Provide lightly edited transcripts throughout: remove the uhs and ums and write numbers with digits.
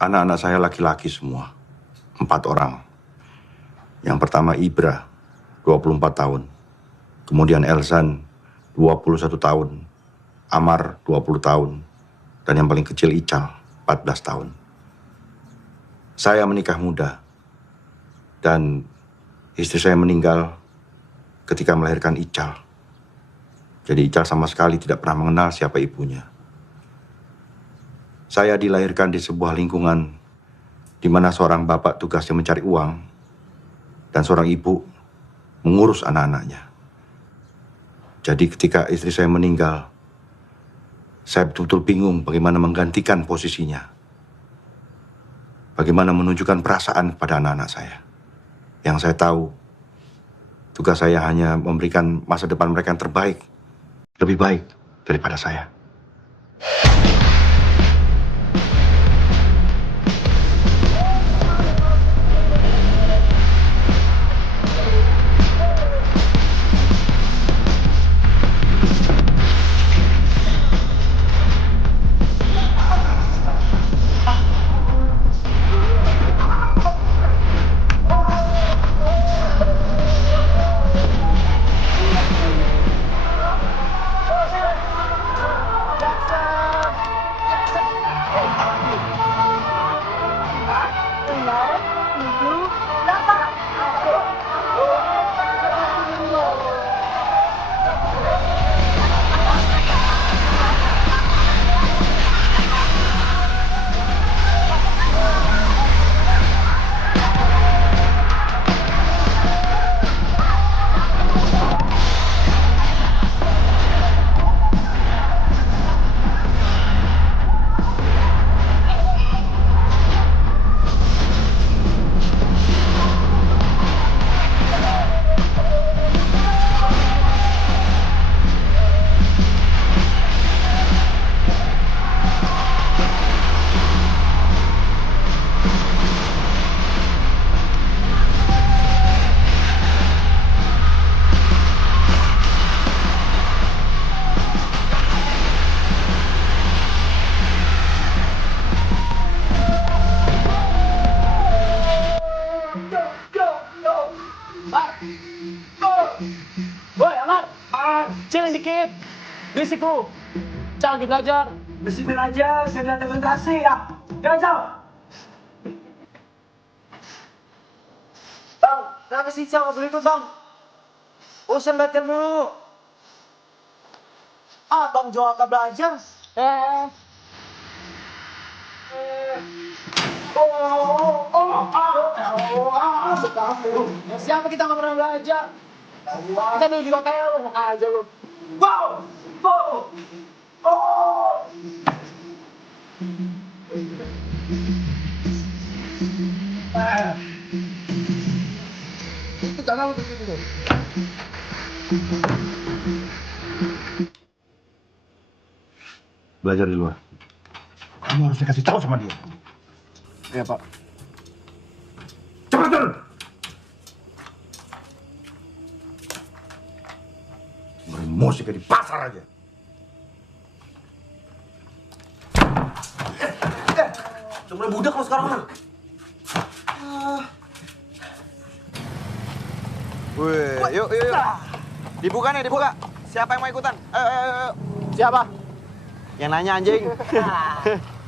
Anak-anak saya laki-laki semua. 4 orang. Yang pertama Ibra, 24 tahun. Kemudian Elsan, 21 tahun. Amar, 20 tahun. Dan yang paling kecil Ical, 14 tahun. Saya menikah muda. Dan istri saya meninggal ketika melahirkan Ical. Jadi Ical sama sekali tidak pernah mengenal siapa ibunya. Saya dilahirkan di sebuah lingkungan di mana seorang bapak tugasnya mencari uang dan seorang ibu mengurus anak-anaknya. Jadi ketika istri saya meninggal, saya betul-betul bingung bagaimana menggantikan posisinya. Bagaimana menunjukkan perasaan kepada anak-anak saya. Yang saya tahu, tugas saya hanya memberikan masa depan mereka yang terbaik. Lebih baik daripada saya. Berisik lu. Cal, lagi belajar. Bersihin aja, saya lihat demonstrasi ya. Jangan, Cal. Bang, kenapa sih Cal nggak boleh ikut, Bang? Urusan latihan dulu. Bang Jo akan belajar. Siapa kita nggak pernah belajar? Kita dulu di hotel lu aja lu. Wow! Oh! Oh! Itu jangan lu begitu. Belajar di luar. Kamu harus dikasih tahu sama dia. Iya, Pak. Cepat turun! Emosi kayak di pasar aja. Udah mulai budak lo sekarang, Bang. Wih, yuk. Dibuka nih, dibuka. Siapa yang mau ikutan? Ayo. Siapa? Yang nanya anjing.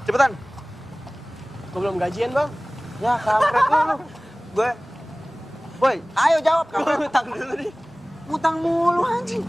Cepetan. Gue belum gajian, Bang. Ya, kampret lu. Gue. Boy, ayo jawab. Kampret. Utang dulu nih. Utang mulu anjing.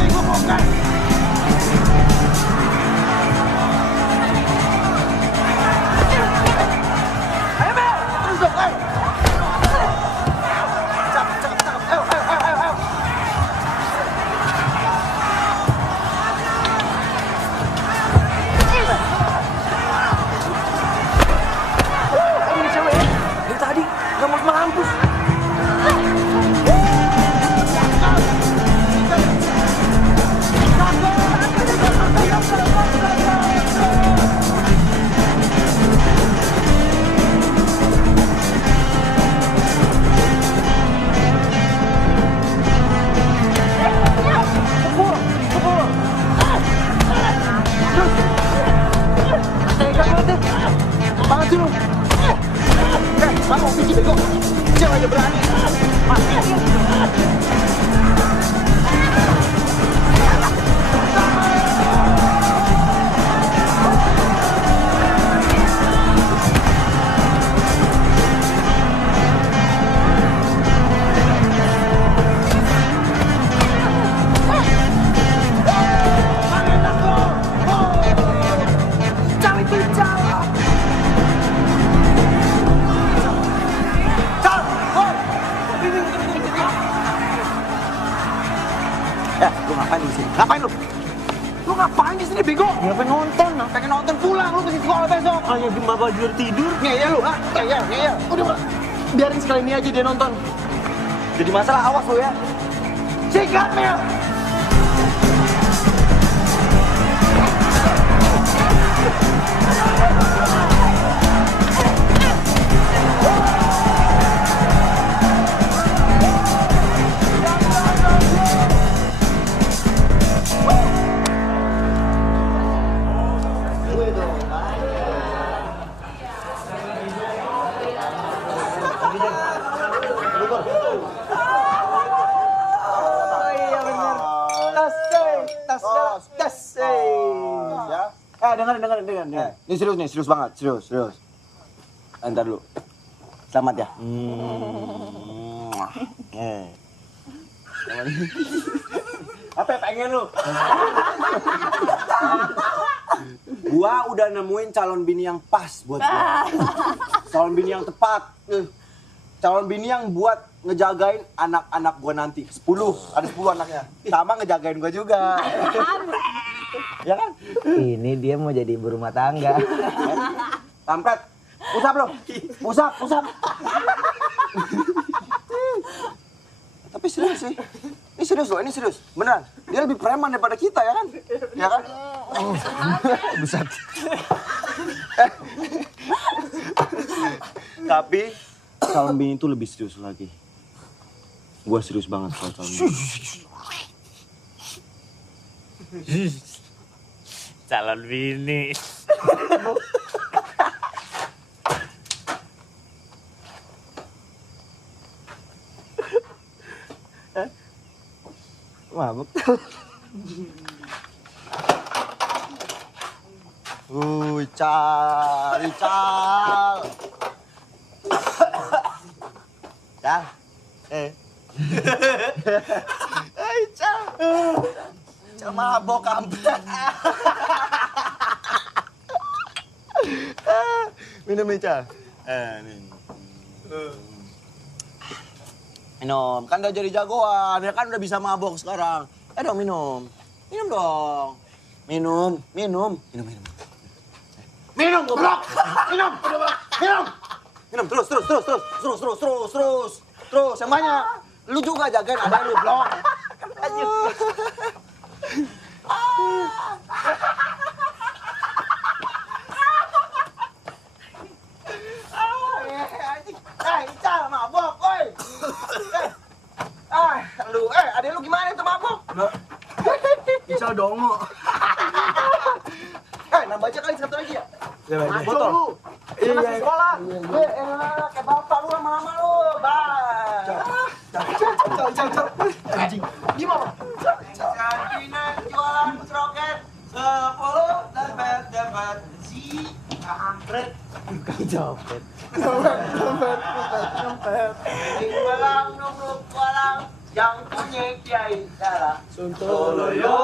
aja gua bongkar. Ayo, Bel! Terus dong, ayo! Cakep. Ayo. Ini cewek ya? Dari tadi nggak mau mampus. Apaan sih lu? Kamu pikir bego? Cewek aja berani. Lu ngapain di sini? Ngapain lu? Lu ngapain di sini, bego? Ya pengen nonton. Pengen nonton pulang, lu mesti sekolah besok. Hanya di bapak tidur tidur. Ngeyel lu, ha? Ngeyel. Udah, Pak. Biarin sekali ini aja dia nonton. Jadi masalah, awas lu ya. Sikat, Mil! Tas. Ya. Dengerin. Ini serius banget, serius. Entar dulu. Selamat ya. Apa pengen lu? Gua udah nemuin calon bini yang pas buat gua. Calon bini yang tepat. Calon bini yang buat ngejagain anak-anak gua nanti. 10, ada 10 anaknya. Sama ngejagain gua juga. Ya kan? Ini dia mau jadi ibu rumah tangga. Kampret. Usap lo. Usap. Tapi serius sih. Ini serius. Beneran. Dia lebih preman daripada kita, ya kan? Ya kan? Buset. Tapi calon bini itu lebih serius lagi. Gua serius banget soal calon bini. Calon bini. Mabuk. Cal. Cal. Cal. Cal mabok kampret. Minum nih, Cal. Minum, kan udah jadi jagoan, ya kan udah bisa mabok sekarang. Dong minum. Minum dong. Minum. Minum, goblok. Minum terus. Terus, yang banyak. Lu juga jagain ada lu, blok. Ical, mabok, oi. Adek lu gimana itu mabok? Ical dongo. Nambah aja kali satu lagi ya? Botol lu. Iya, masih sekolah. Kayak bapak lu lama-lama lu. Anjing. Gimana? Cantinan jualan seroket 10 dapat si kampret. Bukan copet. Jualan, nunggu jualan. yang punya kiai darah Sontoloyo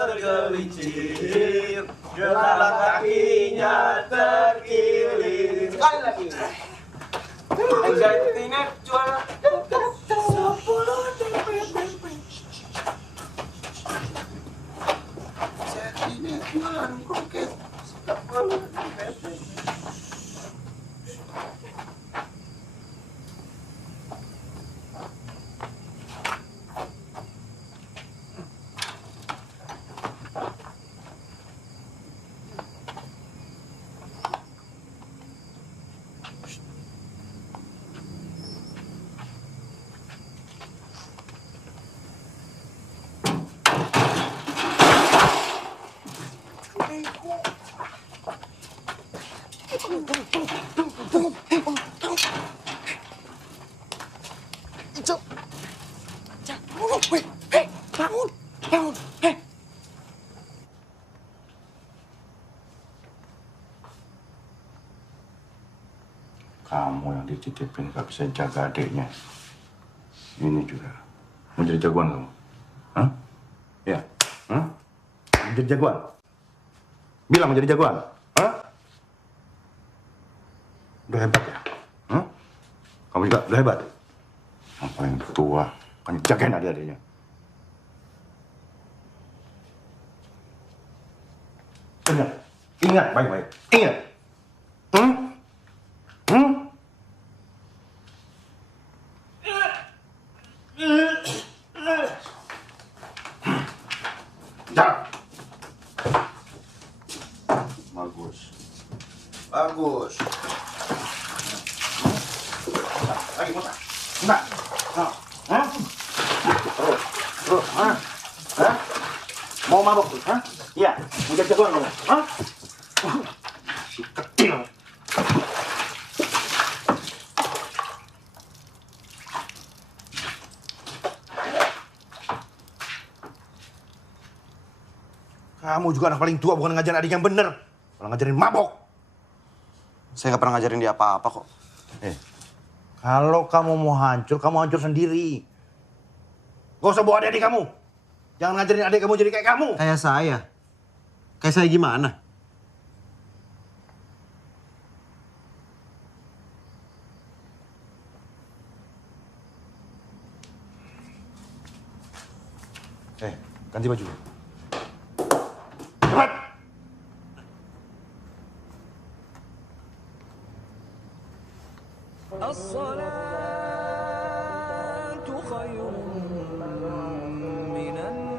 tergelincir, gelang kakinya terkilir. Sekali lagi. Anxiety net juara 10 DPP. Anxiety net juara kroket 10 DPP. Kamu yang dititipin gak bisa jaga adiknya. Ini juga. Mau jadi jagoan kamu? Hah? Ya? Hah? Mau jadi jagoan? Bilang mau jadi jagoan? Hah? Udah hebat ya? Hah? Kamu juga udah hebat? Yang paling tua, kan jagain adik-adiknya. Ingat baik-baik. Ingat. Bagus. Bagus. Lagi muntah. Muntah. Hah? Terus. Hah? Hah? Mau mabok tuh? Hah? Iya. Mau jadi jagoan kamu? Hah? Si kecil. Kamu juga anak paling tua, bukan ngajarin adik yang bener. Malah ngajarin mabok. Saya nggak pernah ngajarin dia apa-apa kok. Kalau kamu mau hancur, kamu hancur sendiri. Gak usah bawa adik-adik kamu. Jangan ngajarin adik kamu jadi kayak kamu. Kayak saya? Kayak saya gimana? Ganti baju. Cepat! الصلاة خير من النوم.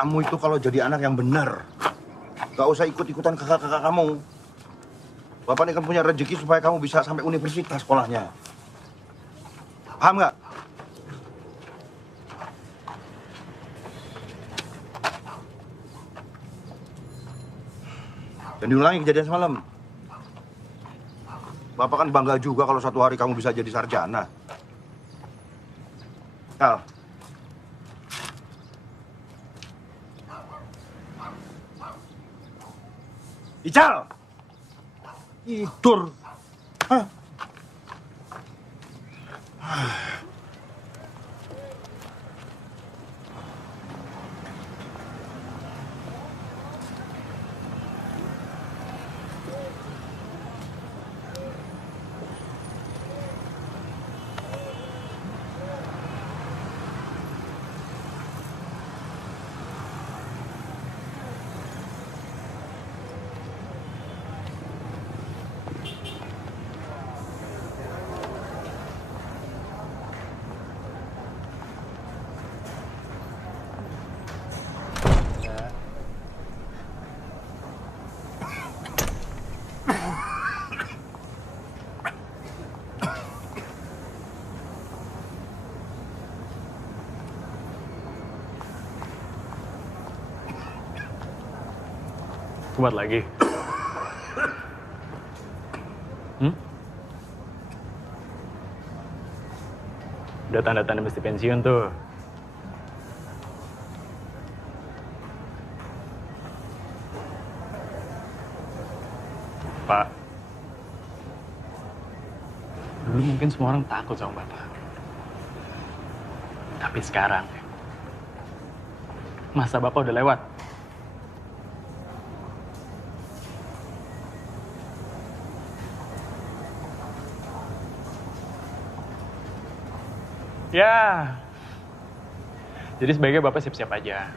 Kamu itu kalau jadi anak yang benar, gak usah ikut-ikutan kakak-kakak kamu. Bapak ini kan punya rezeki supaya kamu bisa sampai universitas sekolahnya. Paham nggak? Dan diulangi kejadian semalam. Bapak kan bangga juga kalau suatu hari kamu bisa jadi sarjana. Kal. Ical! Tidur. Hah? Kuat lagi. Udah tanda-tanda mesti pensiun tuh. Pak, dulu mungkin semua orang takut sama Bapak. Tapi sekarang, masa Bapak udah lewat. Ya, jadi sebaiknya Bapak siap-siap aja.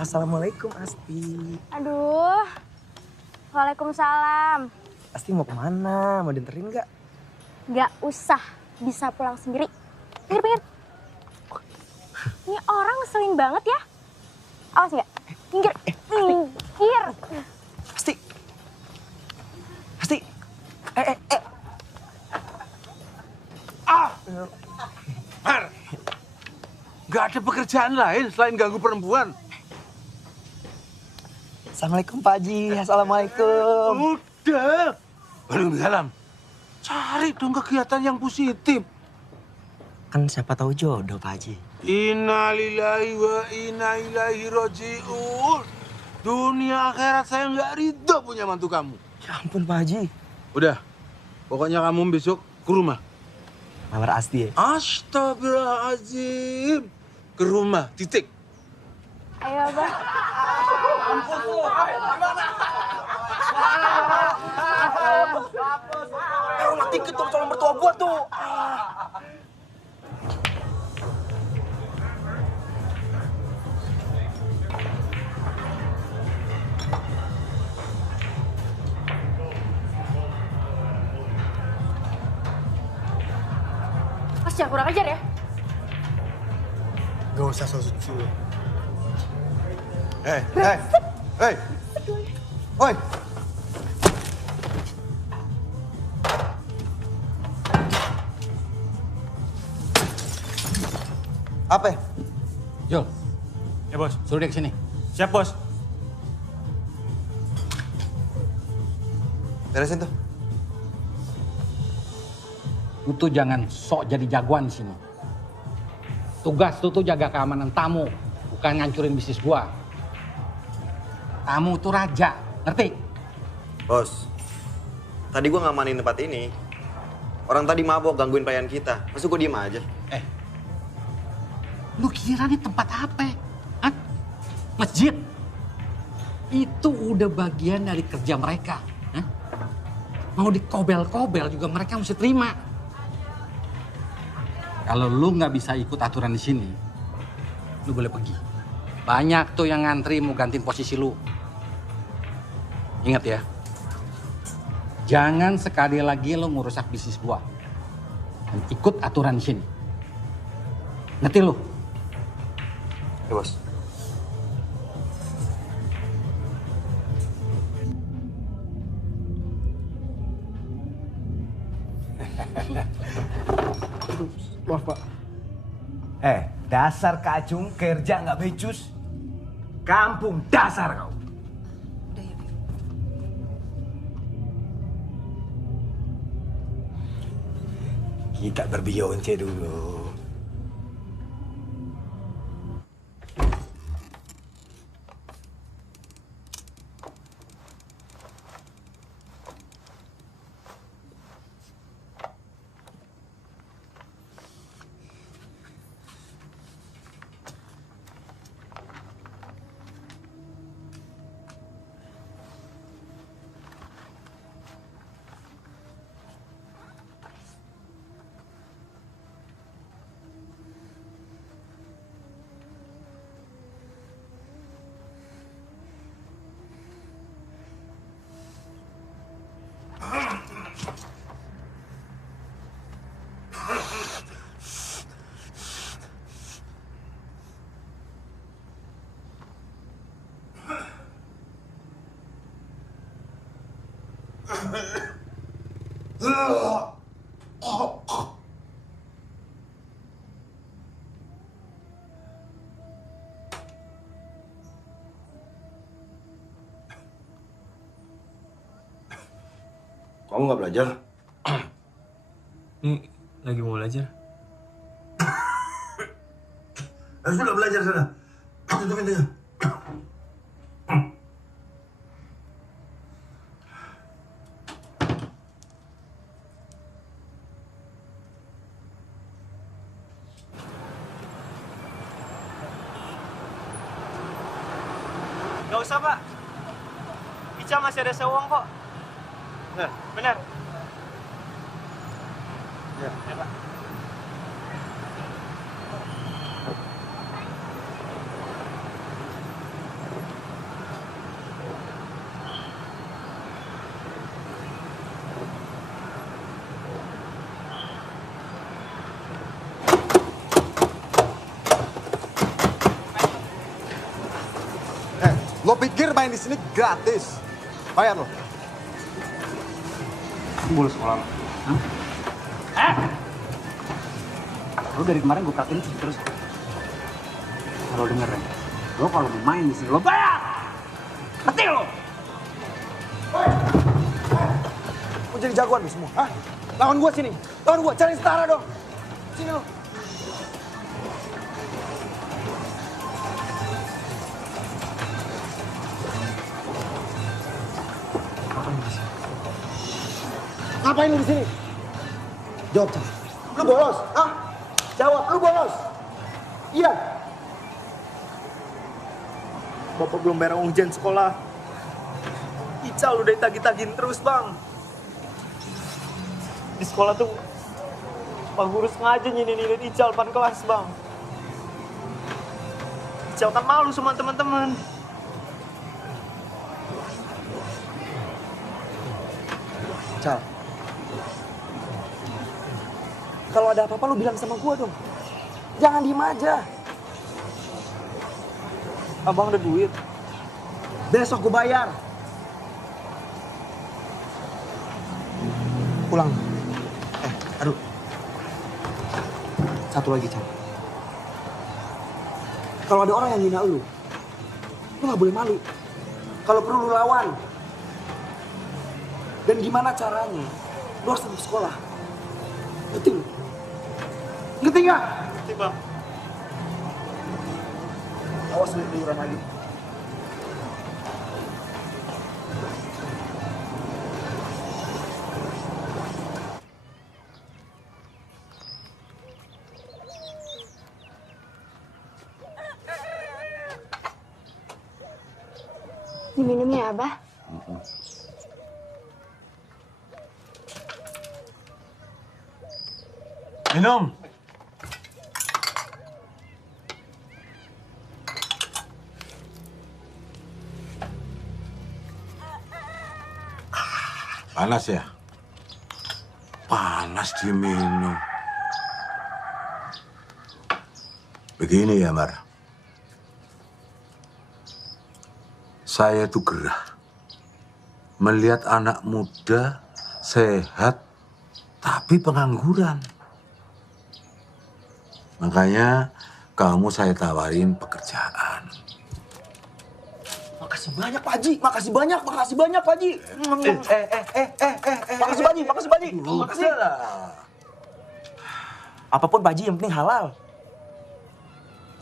Assalamualaikum Asti. Aduh, waalaikumsalam. Asti mau kemana? Mau dianterin nggak? Nggak usah, bisa pulang sendiri. Pinggir. Ini orang ngeselin banget ya. Awas nggak? Pinggir. Pinggir. Asti. Mar, nggak ada pekerjaan lain selain ganggu perempuan. Assalamualaikum Pak Haji. Assalamualaikum. Udah. Waalaikumsalam. Cari dong kegiatan yang positif. Kan siapa tahu jodoh Pak Haji. Innalillahi wa inna ilaihi roji'un. Dunia akhirat saya nggak ridho punya mantu kamu. Ya ampun Pak Haji. Udah, pokoknya kamu besok ke rumah. Lamar Asti ya? Astagfirullahaladzim. Ke rumah, titik. Ayo, Bang. Dikit dong calon mertua gua tuh. Mas, jangan kurang ajar ya. Gak usah so-so. Hei. Oi. Apa? Yo. Ya bos. Suruh dia ke sini. Siap bos. Beresin tuh. Lu tuh jangan sok jadi jagoan di sini. Tugas lu tuh jaga keamanan tamu, bukan ngancurin bisnis gua. Tamu tuh raja, ngerti? Bos, tadi gua ngamanin tempat ini. Orang tadi mabok gangguin pelayan kita. Masa gua diem aja? Lu kira ini tempat apa? Hah? Masjid? Itu udah bagian dari kerja mereka. Hah? Mau dikobel-kobel juga mereka mesti terima. Kalau lu nggak bisa ikut aturan di sini, lu boleh pergi. Banyak tuh yang ngantri mau gantiin posisi lu. Ingat ya, jangan sekali lagi lu ngerusak bisnis gua. Dan ikut aturan di sini. Ngerti lu? Ya bos. Maaf Pak. Dasar kacung kerja nggak becus. Kampung dasar kau. Kita berbionce dulu. Kamu nggak belajar? Nih, lagi mau belajar. Sudah belajar sana. Tutup pintunya. Gak usah, Pak. Ica masih ada sewong kok. Benar. Ya, Pak. Lo pikir main di sini gratis? Bayar lo. Boleh sekolah lo. Lo dari kemarin gue perhatiin terus. Kalau denger ya, lo kalau mau main di sini lo bayar. Ngerti lo? Lo jadi jagoan lo semua, hah? Lawan gue sini. Lawan gue, cari setara dong. Sini lo. Ngapain lu di sini? Jawab, Cak. Lu bolos, ah? Jawab, lu bolos. Iya. Bapak belum bayar ujian sekolah. Ical udah ditagih-tagihin terus, Bang. Di sekolah tuh Pak Guru sengaja nyinir Ical depan kelas, Bang. Ical kan malu sama teman-teman. Cal. Kalau ada apa-apa lu bilang sama gua dong. Jangan diem aja. Abang ada duit. Besok gua bayar. Pulang. Aduh. Satu lagi, Cal. Kalau ada orang yang hina lu gak boleh malu. Kalau perlu lu lawan. Dan gimana caranya? Lu harus tetap sekolah. Ngerti lu? Ngerti nggak? Ngerti, Bang. Awas lu liuran lagi. Diminum ya, Abah? Minum. Panas ya? Panas diminum. Begini ya, Mar. Saya tuh gerah melihat anak muda sehat tapi pengangguran. Makanya kamu saya tawarin pekerjaan. Makasih banyak, Pak Haji. Makasih banyak, Pak Haji. Makasih Pak Haji, makasih Pak Haji. Makasih. Apapun Pak Haji, yang penting halal.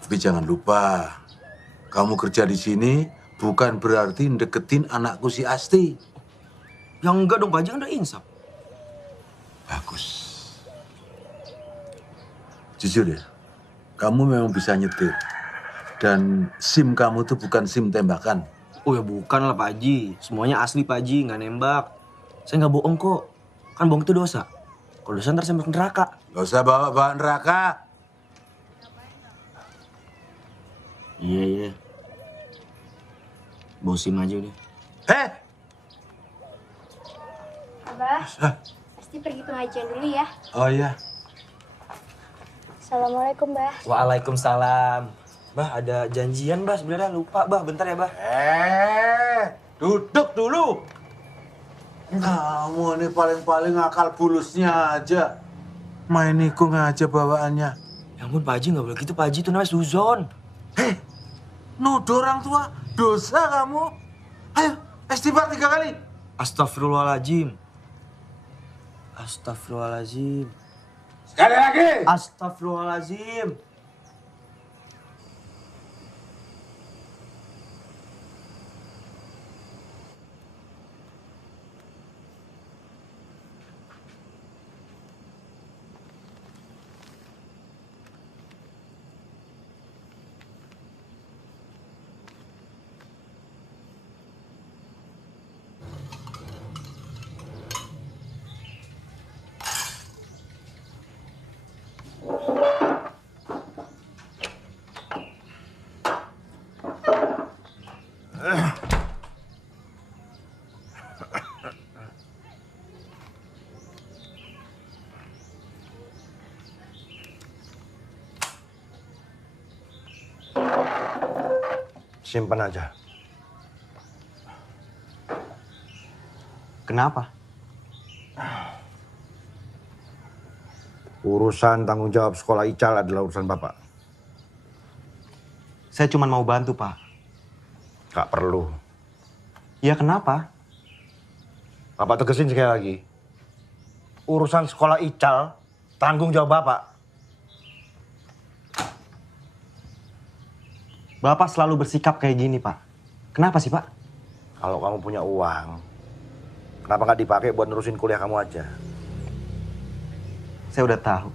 Tapi jangan lupa, kamu kerja di sini bukan berarti deketin anakku si Asti. Ya enggak dong, Pak Haji, kan udah insaf. Bagus. Jujur ya, kamu memang bisa nyetir. Dan SIM kamu tuh bukan SIM tembakan. Oh ya bukan lah Pak Haji. Semuanya asli Pak Haji, nggak nembak. Saya nggak bohong kok. Kan bohong itu dosa. Kalau dosa ntar saya masuk neraka. Gak usah bawa-bawa neraka. Iya. Bawa SIM aja udah. Abah, pasti pergi pengajian dulu ya. Oh iya. Assalamualaikum, Bah. Waalaikumsalam. Bah, ada janjian, Bah. Sebenarnya lupa, Bah. Bentar ya, Bah. Duduk dulu. Kamu ini paling-paling akal bulusnya aja. Main nikung aja bawaannya. Ya ampun Pak Haji, nggak boleh gitu Pak Haji, itu namanya suzon. Nuduh orang tua, dosa kamu. Ayo, istighfar 3 kali. Astagfirullahaladzim. Astagfirullahaladzim. Sekali lagi. Astagfirullahaladzim. Simpan aja. Kenapa? Urusan tanggung jawab sekolah Ical adalah urusan Bapak. Saya cuma mau bantu, Pak. Gak perlu. Ya kenapa? Bapak tegesin sekali lagi. Urusan sekolah Ical, tanggung jawab Bapak. Bapak selalu bersikap kayak gini, Pak. Kenapa sih, Pak? Kalau kamu punya uang, kenapa nggak dipakai buat nerusin kuliah kamu aja? Saya udah tahu.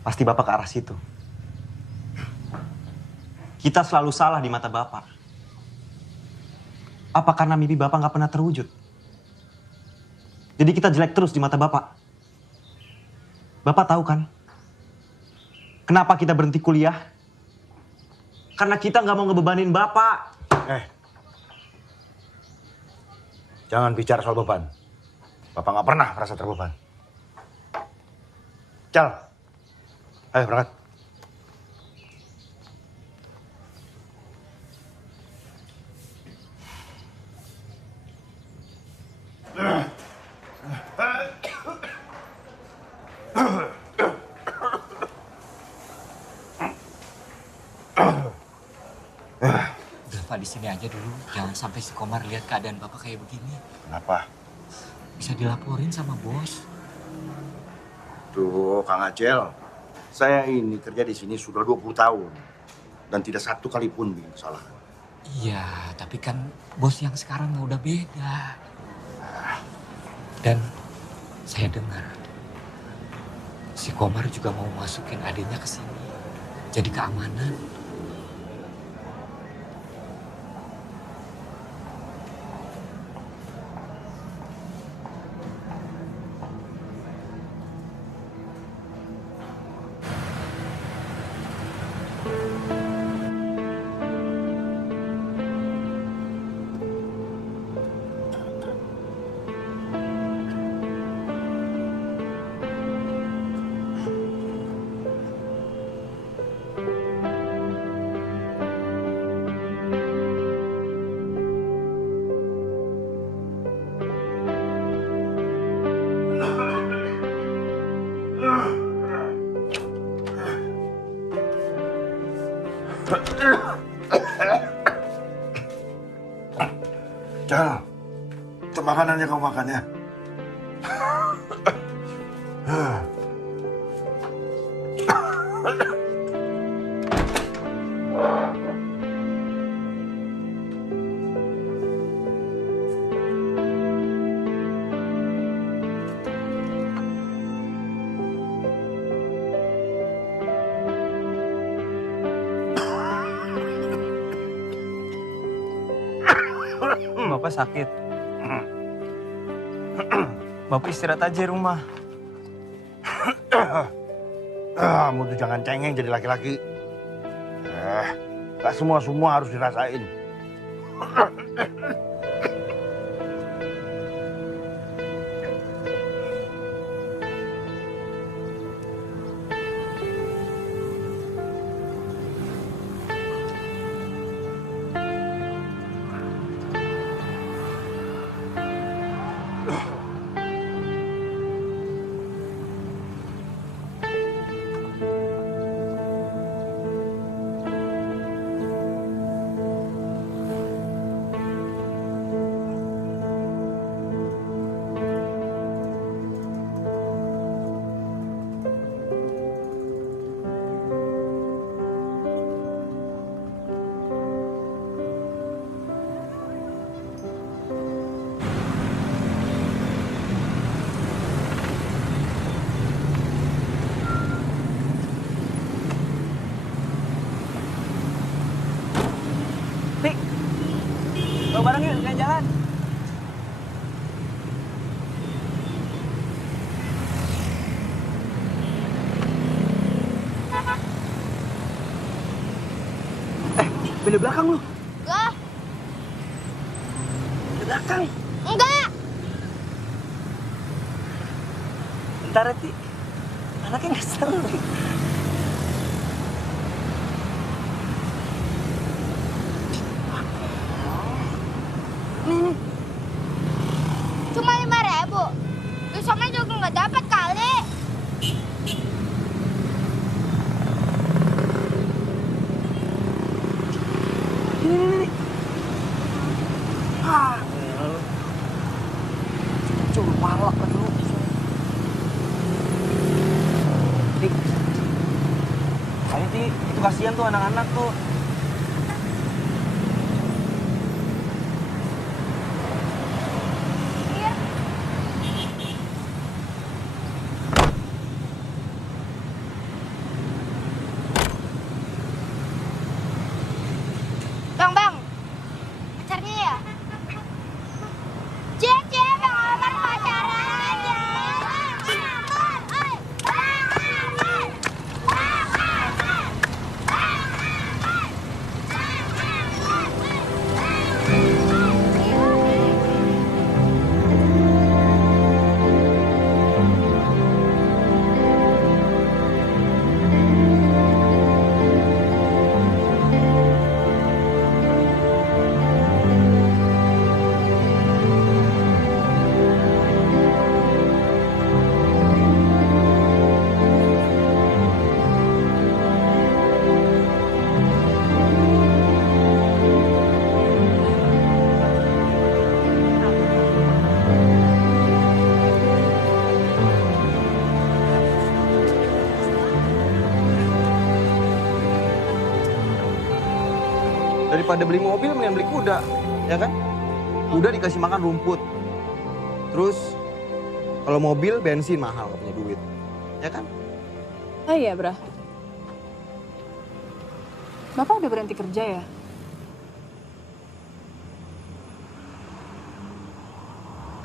Pasti Bapak ke arah situ. Kita selalu salah di mata Bapak. Apa karena mimpi Bapak nggak pernah terwujud? Jadi kita jelek terus di mata Bapak. Bapak tahu kan? Kenapa kita berhenti kuliah? Karena kita nggak mau ngebebanin Bapak. Jangan bicara soal beban. Bapak nggak pernah merasa terbeban. Cal, ayo berangkat. Bapak di sini aja dulu, jangan sampai si Komar lihat keadaan Bapak kayak begini. Kenapa? Bisa dilaporin sama bos. Tuh, Kang Acel, saya ini kerja di sini sudah 20 tahun. Dan tidak satu kali pun bikin kesalahan. Iya, tapi kan bos yang sekarang udah beda. Dan saya dengar si Komar juga mau masukin adiknya ke sini. Jadi keamanan. Cal, itu makanannya kamu makannya. Bapak sakit. Bapak istirahat aja di rumah. Kamu tuh jangan cengeng jadi laki-laki. Gak semua harus dirasain. Pindah belakang lu. Enggak. Pindah belakang. Enggak. Bentar ya, Ti. Anaknya nggak seru. Nih. Cuma 5.000. Besoknya juga nggak dapat kali. Ini. Coba palak lagi lu. Tik. Ayo, Ti. Itu kasihan tuh anak-anak tuh. Bang. Pacarnya ya? Cie, Bang Omar pacaran aja. Daripada beli mobil, mending beli kuda, ya kan? Kuda dikasih makan rumput. Terus, kalau mobil, bensin mahal, gak punya duit. Ya kan? Oh iya, Bra. Bapak udah berhenti kerja ya?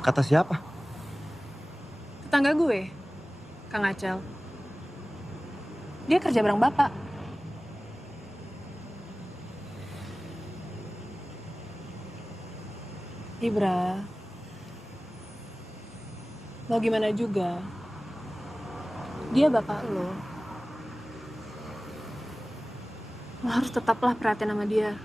Kata siapa? Tetangga gue, Kang Acel. Dia kerja bareng Bapak. Ibra, mau gimana juga, dia bapak lo. Lo harus tetaplah perhatian sama dia.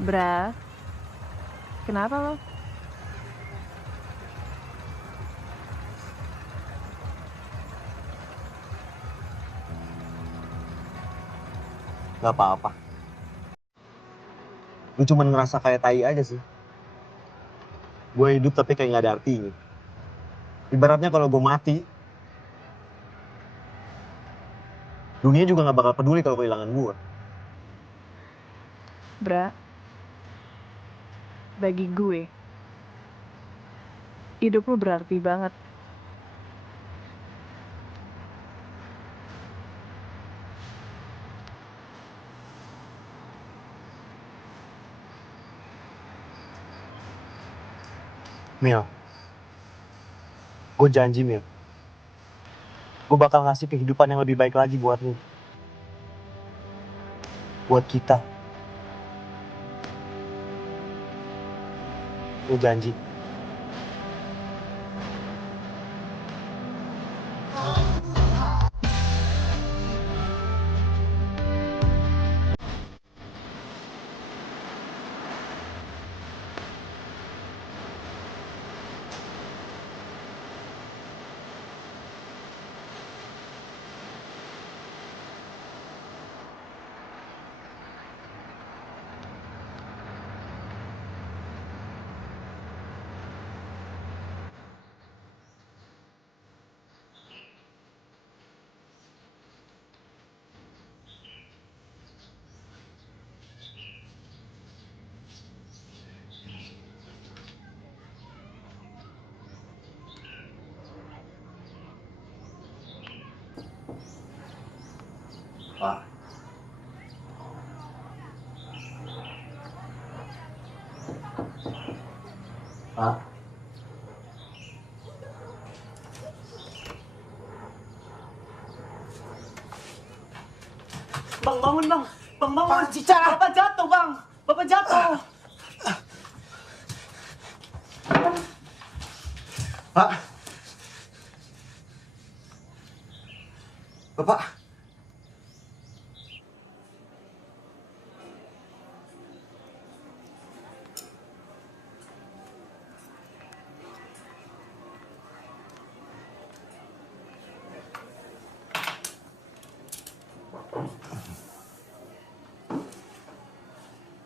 Bra, kenapa lo? Gak apa-apa. Gue cuma ngerasa kayak tai aja sih. Gue hidup tapi kayak gak ada artinya. Ibaratnya kalau gue mati, dunia juga gak bakal peduli kalau kehilangan gue. Bra, bagi gue, hidup lo berarti banget. Mil, gue janji Mil, gue bakal ngasih kehidupan yang lebih baik lagi buat lu. Buat kita. Gue janji. Pak. Pak. Bang, bangun bang. Bang, bangun. Cica. Bapak jatuh bang. Bapak jatuh. Pak. Bapak.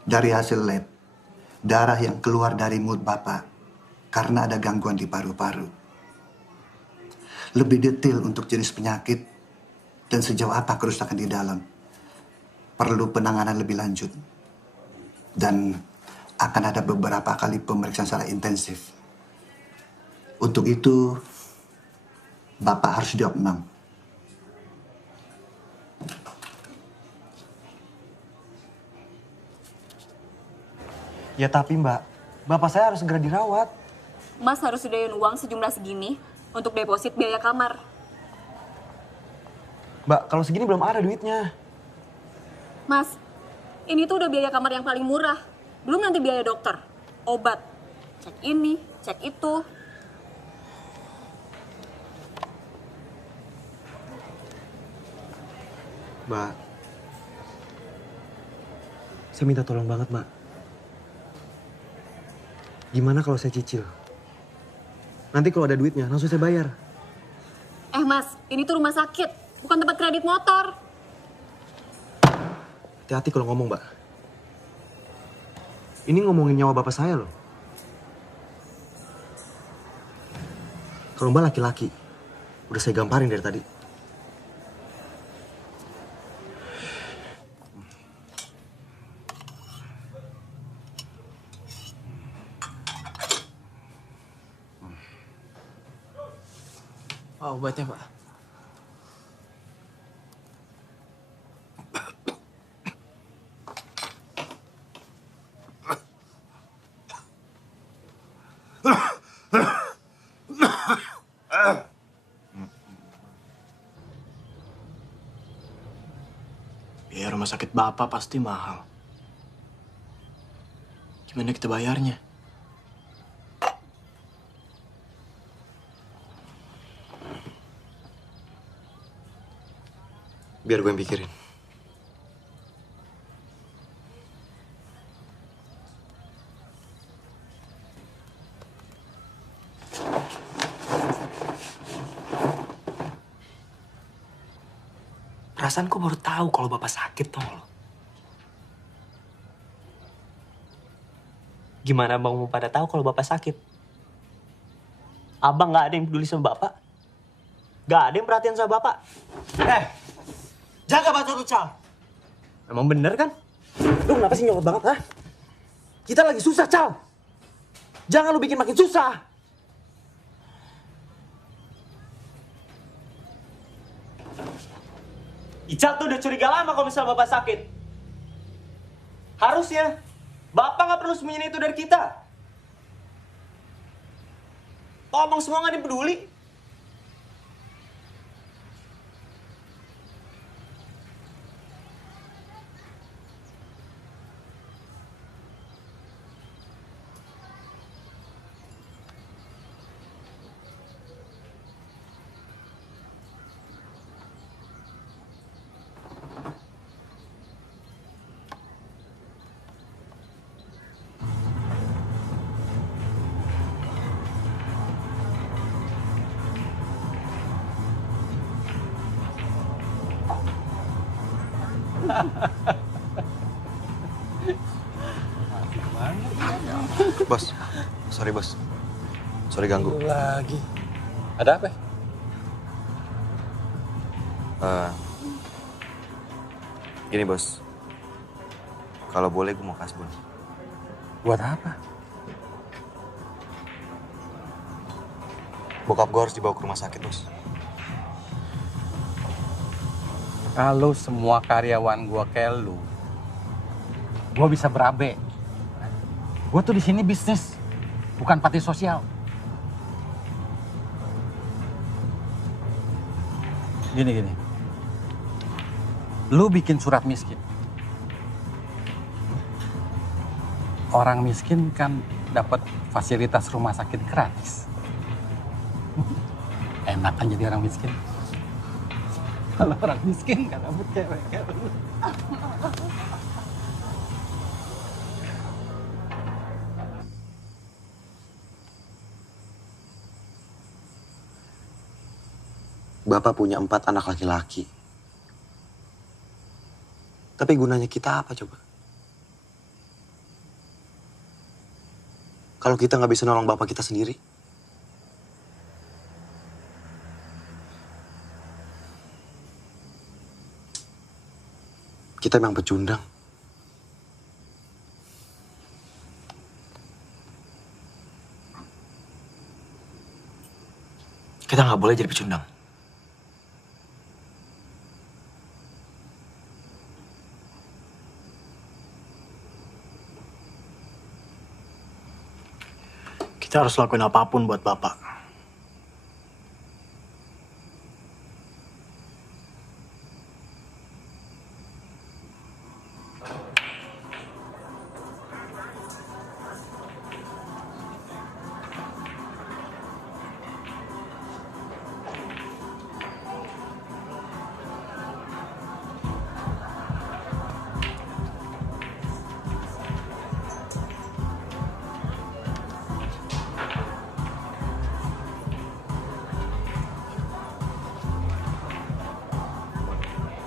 Dari hasil lab, darah yang keluar dari mulut Bapak karena ada gangguan di paru-paru. Lebih detail untuk jenis penyakit dan sejauh apa kerusakan di dalam perlu penanganan lebih lanjut. Dan akan ada beberapa kali pemeriksaan secara intensif. Untuk itu, Bapak harus diopnam. Ya tapi Mbak, Bapak saya harus segera dirawat. Mas harus sediain uang sejumlah segini untuk deposit biaya kamar. Mbak, kalau segini belum ada duitnya. Mas, ini tuh udah biaya kamar yang paling murah. Belum nanti biaya dokter, obat, cek ini, cek itu. Mbak, saya minta tolong banget, Mbak. Gimana kalau saya cicil? Nanti kalau ada duitnya, langsung saya bayar. Mas, ini tuh rumah sakit, bukan tempat kredit motor. Hati-hati kalau ngomong, Mbak. Ini ngomongin nyawa bapak saya loh. Kalau Mbak laki-laki, udah saya gamparin dari tadi. Oh, obatnya Pak. Biaya rumah sakit Bapak pasti mahal. Gimana kita bayarnya? Biar gue yang pikirin. Perasaanku baru tahu kalau Bapak sakit, tau lo. Gimana Bang mau pada tahu kalau Bapak sakit? Abang nggak ada yang peduli sama Bapak? Nggak ada yang perhatian sama Bapak? Jaga batu tuh, Cal. Emang bener kan? Lu kenapa sih nyolot banget, ha? Kita lagi susah, Cal. Jangan lu bikin makin susah. Ical tuh udah curiga lama kalau misalnya Bapak sakit. Harusnya Bapak nggak perlu sembunyiin itu dari kita. Ngomong semua nggak dipeduli. Bos, sorry bos. Sorry ganggu. Lagi. Ada apa? Gini bos. Kalau boleh gue mau kasbon. Buat apa? Bokap gue harus dibawa ke rumah sakit, bos. Kalau semua karyawan gua kayak lu, gua bisa berabe. Gua tuh di sini bisnis, bukan panti sosial. Gini. Lu bikin surat miskin. Orang miskin kan dapat fasilitas rumah sakit gratis. Enak kan jadi orang miskin. Kalau orang miskin gak dapet cewek kayak lu. Bapak punya 4 anak laki-laki. Tapi gunanya kita apa coba? Kalau kita nggak bisa nolong bapak kita sendiri? Kita memang pecundang. Kita nggak boleh jadi pecundang. Kita harus lakuin apapun buat bapak.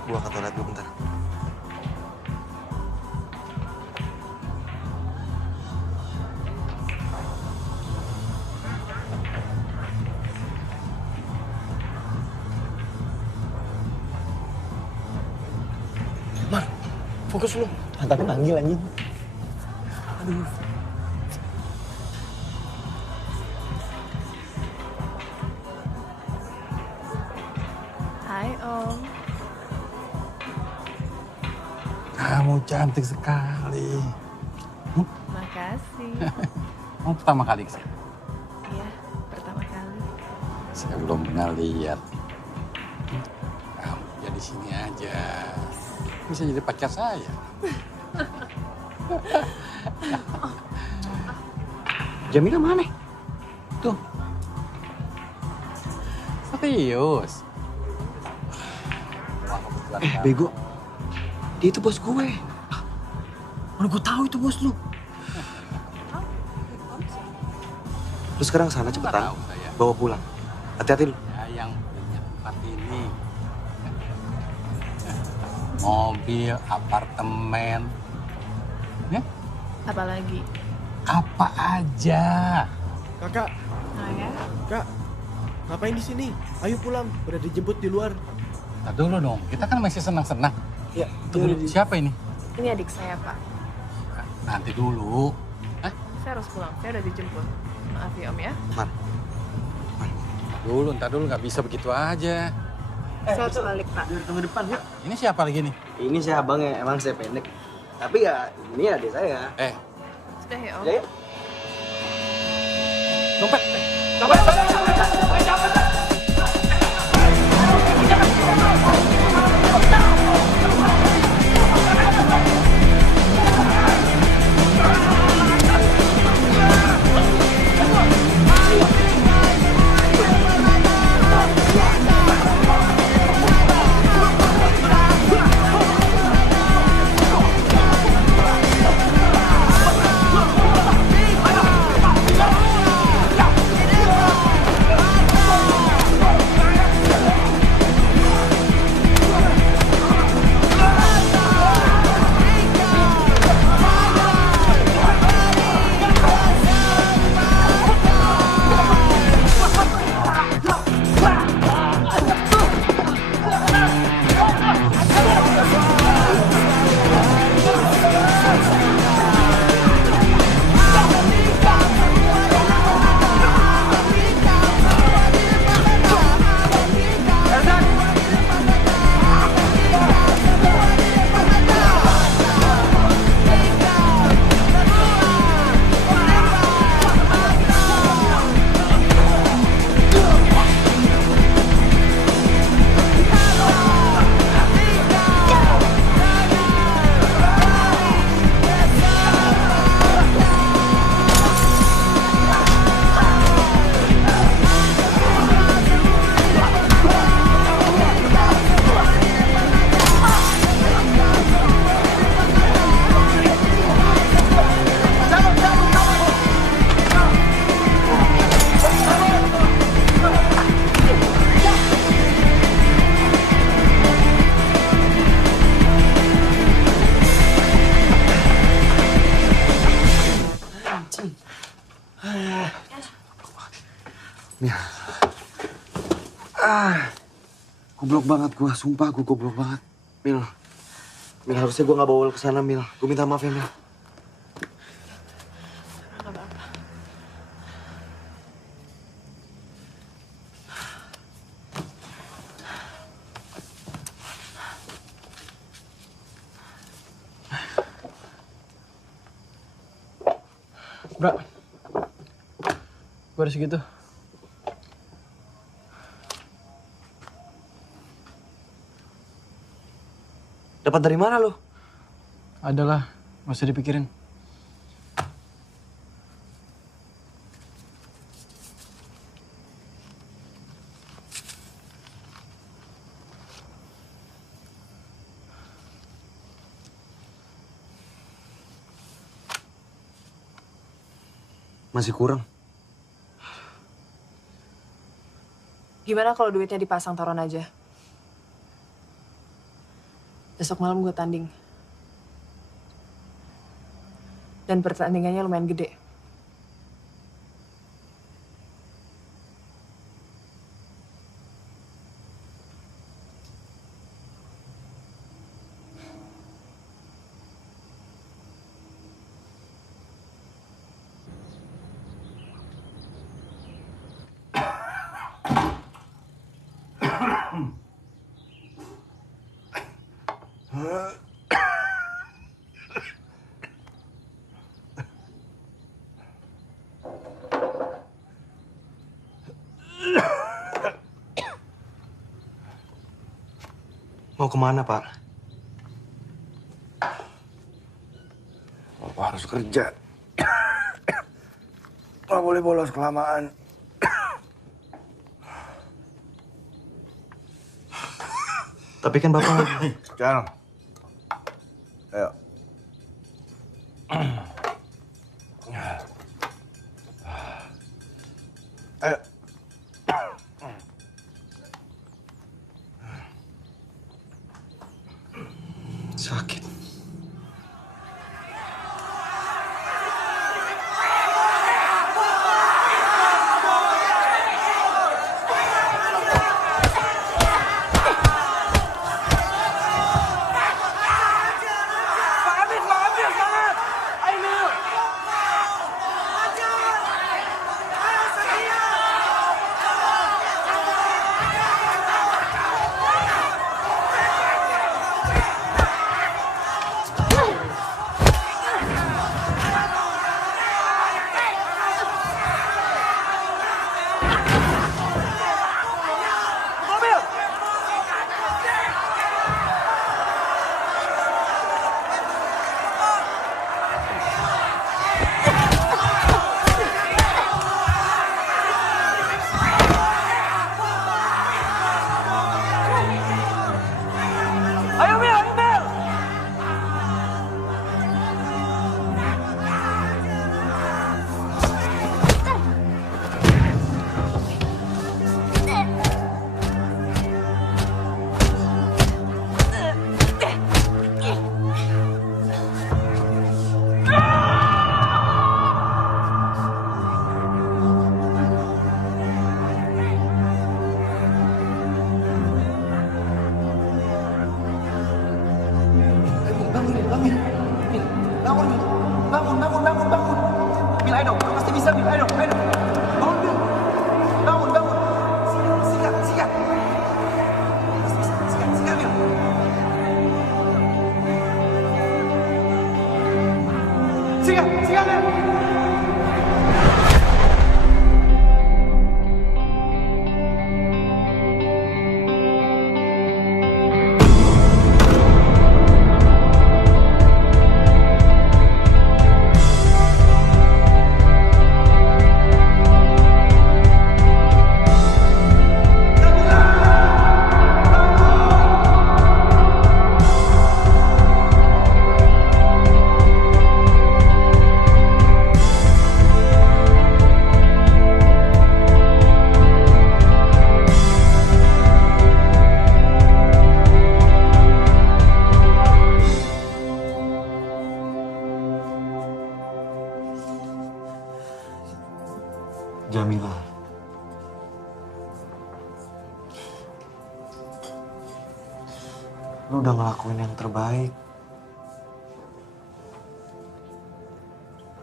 Gua ke toilet dulu bentar. Mar, fokus lu. Tapi manggil anjing. Aduh. Hai Om. Kamu cantik sekali. Makasih. Kamu pertama kali kesini? Iya, pertama kali. Saya belum pernah lihat. Kamu jadi sini aja. Bisa jadi pacar saya. Jamila mana? Tuh. Serius. Bego. Dia itu bos gue. Mana gue tahu itu bos lu. Lu sekarang sana cepetan. Bawa pulang. Hati-hati lu. Ya, yang punya tempat ini. Mobil, apartemen. Ya? Apalagi? Apa aja. Kakak. Nah ya. Kak, ngapain di sini? Ayo pulang, udah dijemput di luar. Nah dulu dong, kita kan masih senang-senang. Ya, Tunggu, siapa ini? Ini adik saya, Pak. Nanti dulu. Saya harus pulang, saya udah dijemput. Maaf ya Om ya. Ntar dulu, nggak bisa begitu aja. Saya harus balik, Pak. Tunggu depan yuk. Ini siapa lagi nih? Ini saya abangnya, emang saya pendek. Tapi ya ini adik saya. Sudah ya Om. Ya, ya. Dompet. Goblok banget gua, sumpah gua goblok banget. Mil, harusnya gua nggak bawa lu ke sana, Mil. Gua minta maaf ya, Mil. Bra, gua ada segitu. Dapat dari mana lo? Adalah, nggak usah dipikirin. Masih kurang. Gimana kalau duitnya dipasang taruhan aja? Besok malam gue tanding. Dan pertandingannya lumayan gede. Mau kemana, Pak? Bapak harus kerja. Nggak boleh bolos kelamaan. Tapi kan Bapak... Cal. Ayo. Ayo. Sakit. Lu udah ngelakuin yang terbaik.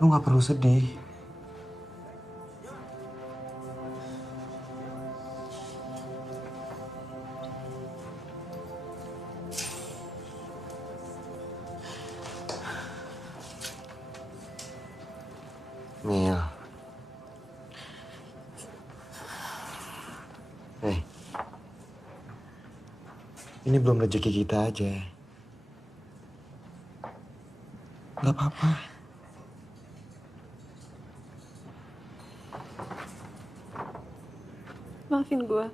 Lu gak perlu sedih. Mil. Ini belum rezeki kita aja. Gak apa-apa. Maafin gue.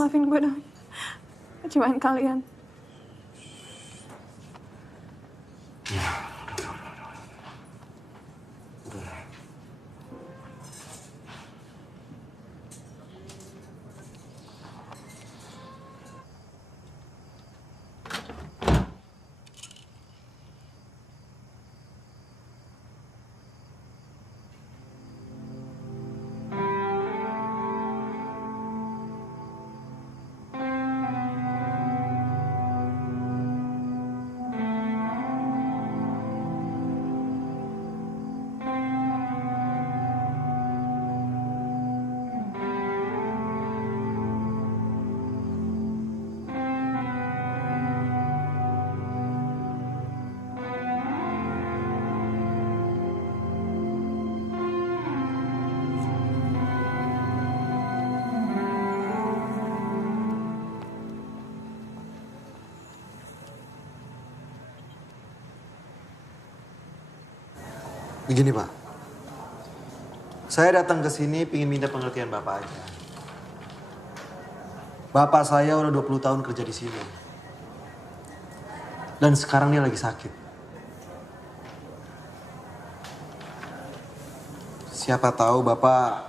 Maafin gue dong. Kecewaan kalian. Begini Pak, saya datang ke sini ingin minta pengertian Bapak aja. Bapak saya udah 20 tahun kerja di sini. Dan sekarang dia lagi sakit. Siapa tahu Bapak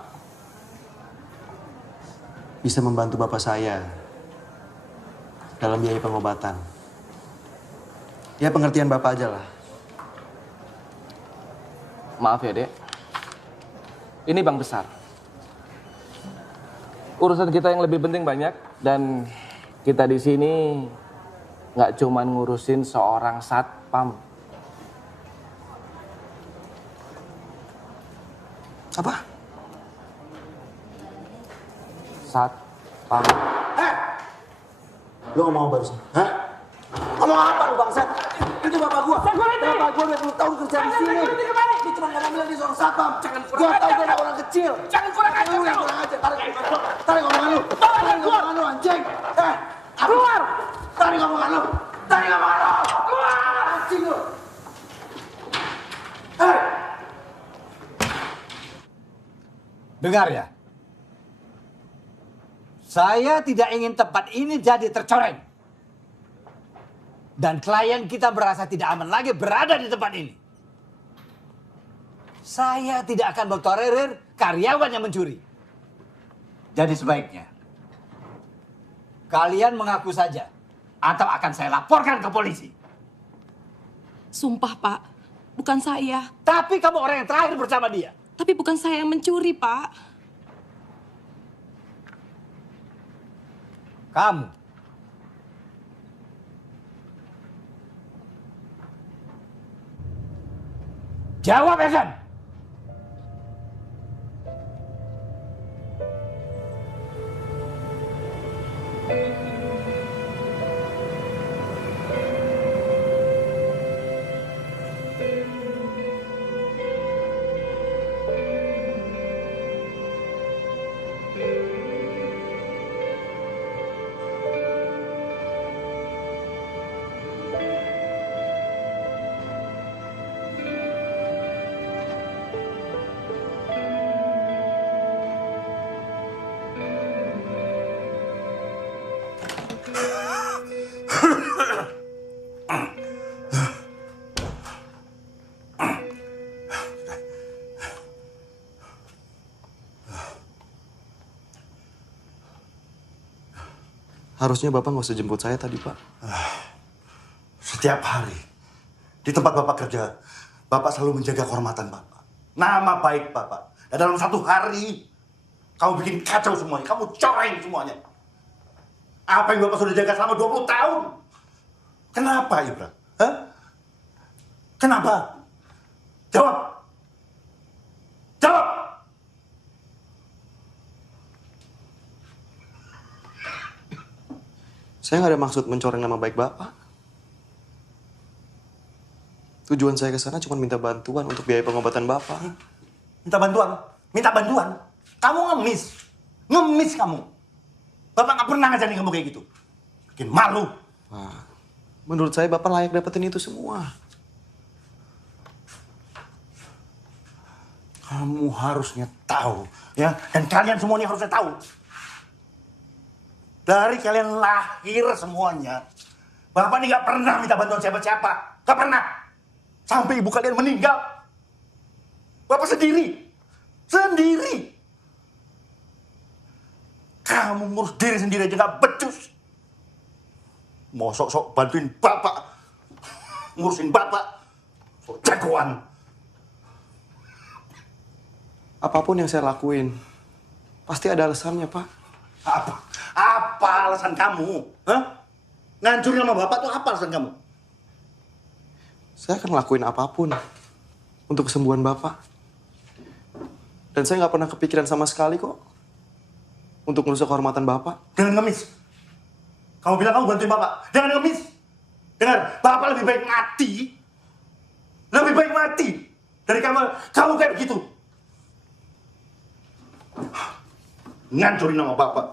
bisa membantu Bapak saya dalam biaya pengobatan. Ya pengertian Bapak aja lah. Maaf ya, Dek. Ini bank besar. Urusan kita yang lebih penting banyak dan kita di sini nggak cuman ngurusin seorang satpam. Apa? Satpam. Lu ngomong apa barusan? Hah? Ngomong apa lu bangsat? Itu bapak gua. Bapak gua 20 tahun kerja di sini. Lu cuma ngomong bilang dia seorang satpam. Gua tahu dia anak orang kecil. Jangan kurang ajar. Lu yang kurang ajar. Tarik omongan lu. Tarik omongan lu anjing. Keluar. Tarik omongan lu. Tarik omongan lu. Keluar. Anjing lu. Dengar ya. Saya tidak ingin tempat ini jadi tercoreng. Dan klien kita merasa tidak aman lagi berada di tempat ini. Saya tidak akan bertolerir karyawan yang mencuri. Jadi sebaiknya kalian mengaku saja atau akan saya laporkan ke polisi. Sumpah, Pak. Bukan saya. Tapi kamu orang yang terakhir bersama dia. Tapi bukan saya yang mencuri, Pak. Kamu. Jawab, Egan. Harusnya Bapak nggak usah jemput saya tadi, Pak. Setiap hari, di tempat Bapak kerja, Bapak selalu menjaga kehormatan Bapak. Nama baik Bapak. Dan dalam satu hari, kamu bikin kacau semuanya. Kamu coreng semuanya. Apa yang Bapak sudah jaga selama 20 tahun? Kenapa, Ibra? Hah? Kenapa? Jawab! Jawab! Saya nggak ada maksud mencoreng nama baik Bapak. Tujuan saya ke sana cuma minta bantuan untuk biaya pengobatan Bapak. Minta bantuan? Minta bantuan? Kamu ngemis. Ngemis kamu. Bapak nggak pernah ngajarin kamu kayak gitu. Bikin malu. Nah, menurut saya Bapak layak dapetin itu semua. Kamu harusnya tahu, ya. Dan kalian semuanya harusnya tahu. Dari kalian lahir semuanya, Bapak ini nggak pernah minta bantuan siapa-siapa. Nggak pernah. Sampai ibu kalian meninggal. Bapak sendiri. Sendiri. Kamu ngurus diri sendiri aja nggak becus. Mau sok-sok bantuin Bapak. Ngurusin Bapak. Sok jagoan. Apapun yang saya lakuin, pasti ada alasannya, Pak. Apa? Apa alasan kamu? Hah? Ngancurin nama Bapak tuh apa alasan kamu? Saya akan lakuin apapun untuk kesembuhan Bapak. Dan saya nggak pernah kepikiran sama sekali kok untuk merusak kehormatan Bapak. Jangan ngemis. Kamu bilang kamu bantuin Bapak. Jangan ngemis. Dengar, Bapak lebih baik mati. Lebih baik mati dari kamu kayak begitu. Ngancurin nama Bapak.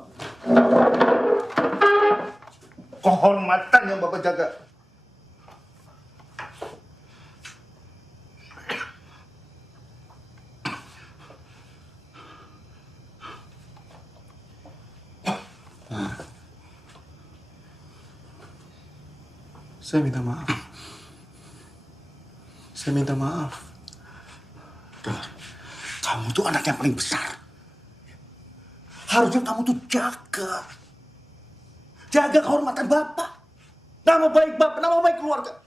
Kehormatan yang Bapak jaga. Saya minta maaf. Saya minta maaf. Kamu tuh anak yang paling besar. Harusnya kamu tuh jaga. Jaga kehormatan Bapak. Nama baik Bapak, nama baik keluarga.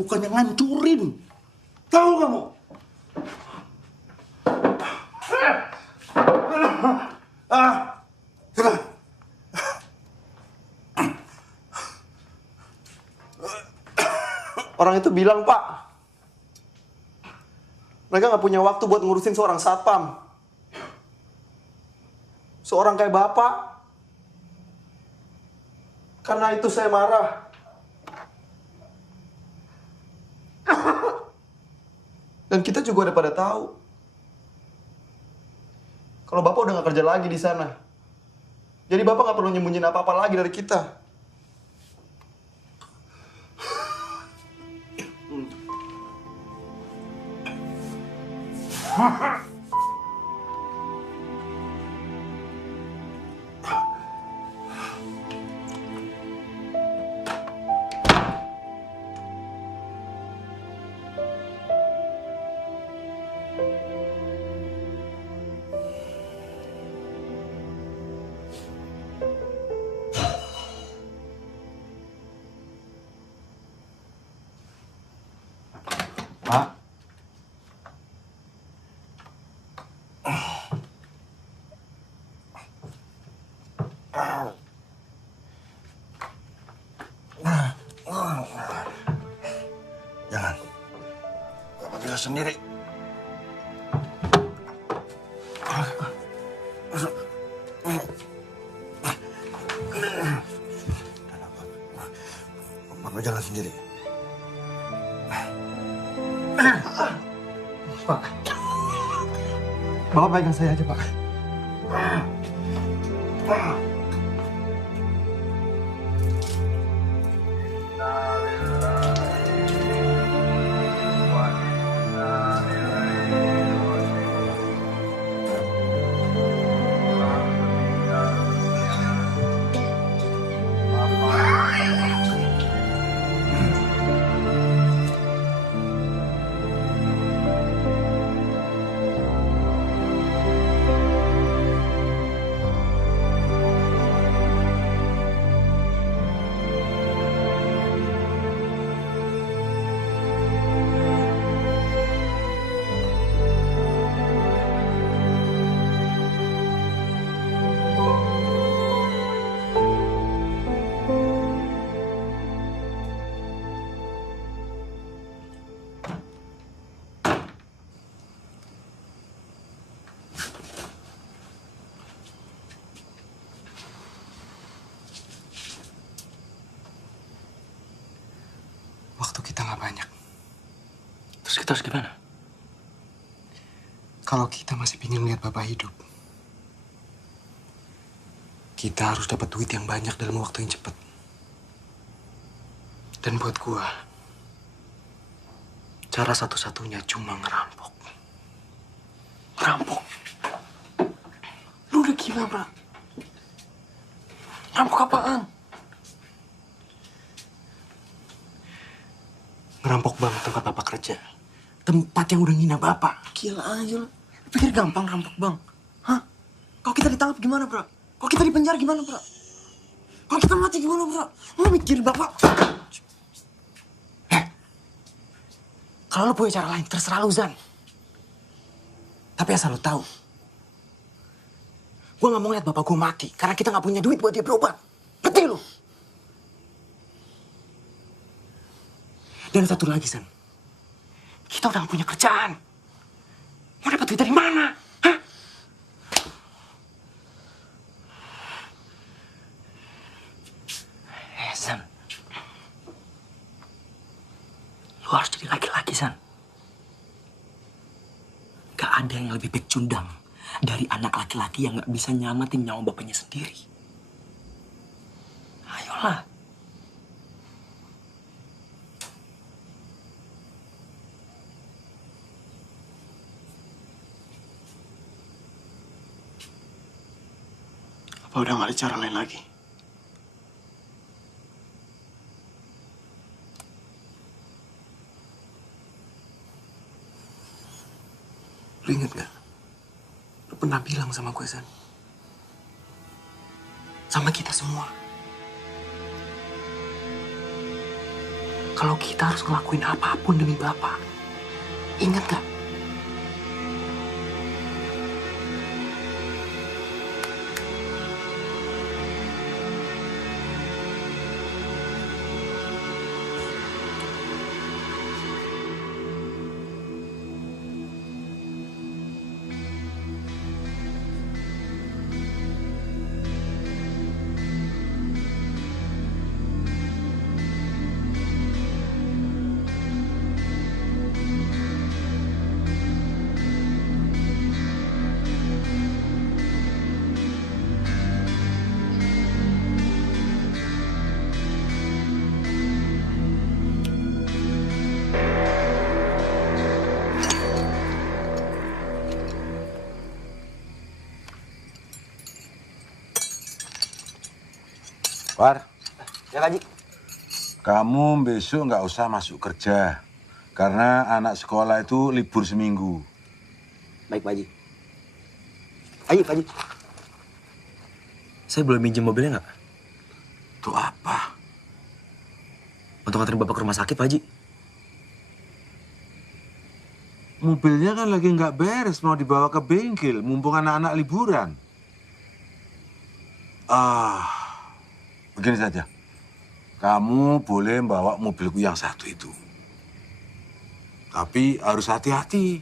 Bukannya ngancurin. Tahu kamu? Orang itu bilang, Pak, mereka nggak punya waktu buat ngurusin seorang satpam. Seorang kayak Bapak. Karena itu saya marah. Dan kita juga udah pada tahu kalau Bapak udah nggak kerja lagi di sana. Jadi Bapak nggak perlu nyembunyiin apa-apa lagi dari kita. Pak. Jangan. Bapak bisa sendiri. Bapak jalan sendiri. Pak. Bapak pegang saya aja, Pak. Kita harus gimana? Kalau kita masih ingin melihat Bapak hidup, kita harus dapat duit yang banyak dalam waktu yang cepat. Dan buat gua, cara satu-satunya cuma ngerampok. Ngerampok? Lu udah gila, bro. Ngerampok apaan? Ngerampok bank tempat Bapak kerja. Tempat yang udah ngina Bapak. Gila aja lu. Pikir gampang rampok bang? Hah? Kalau kita ditangkap gimana, bro? Kalau kita dipenjara gimana, bro? Kalau kita mati gimana, bro? Lu mikir Bapak? Kalau lu punya cara lain, terserah lu, Zan. Tapi asal lu tahu, gue gak mau lihat bapak gue mati karena kita gak punya duit buat dia berobat. Ngerti lu? Dan satu lagi, Zan. Kita udah gak punya kerjaan. Mau dapat duit dari mana? Hah? Zan. Lu harus jadi laki-laki, San. Gak ada yang lebih pecundang dari anak laki-laki yang gak bisa nyamatin nyawa bapaknya sendiri. Ayolah. Apa udah gak ada cara lain lagi? Lu inget gak? Lu pernah bilang sama gue, San. Sama kita semua. Kalau kita harus ngelakuin apapun demi Bapak. Ingat gak? War. Ya, Pak Haji. Kamu besok nggak usah masuk kerja. Karena anak sekolah itu libur seminggu. Baik, Pak Haji. Ayo, Pak Haji. Saya boleh minjem mobilnya nggak? Itu apa? Untuk nganterin Bapak ke rumah sakit, Pak Haji. Mobilnya kan lagi nggak beres, mau dibawa ke bengkel, mumpung anak-anak liburan. Begini saja. Kamu boleh bawa mobilku yang satu itu. Tapi harus hati-hati.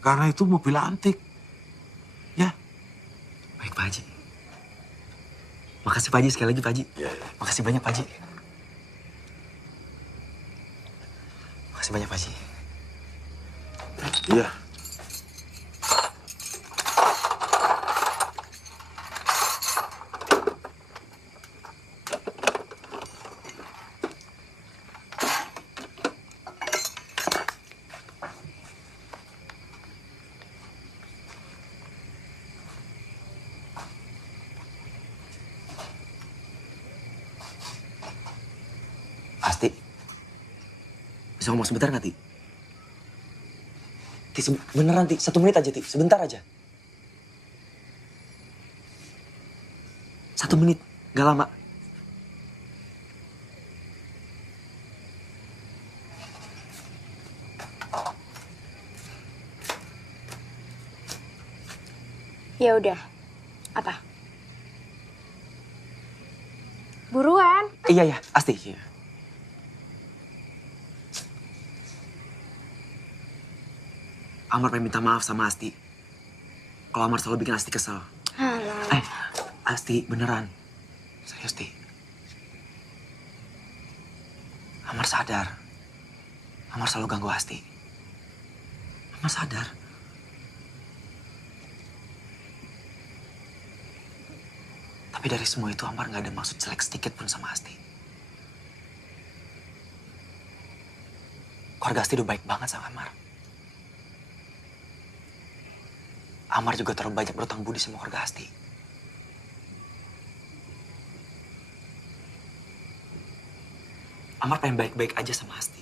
Karena itu mobil antik. Ya. Baik, Pak Haji. Makasih, Pak Haji. Sekali lagi, Pak Haji. Makasih banyak, Pak Haji. Makasih banyak, Pak Haji. Iya. Asti, bisa ngomong sebentar nggak, Ti? Ti, beneran, Ti. 1 menit aja, Ti. Sebentar aja. 1 menit, nggak lama. Ya udah. Apa? Buruan. Iya, ya, Asti. Iya. Amar pengen minta maaf sama Asti. Kalau Amar selalu bikin Asti kesel. Alah. Asti, beneran. Serius, Ti. Amar sadar. Amar selalu ganggu Asti. Mas sadar? Tapi dari semua itu Amar gak ada maksud jelek sedikit pun sama Asti. Keluarga Asti udah baik banget sama Amar. Amar juga terlalu banyak berutang budi sama keluarga Asti. Amar pengen baik-baik aja sama Asti.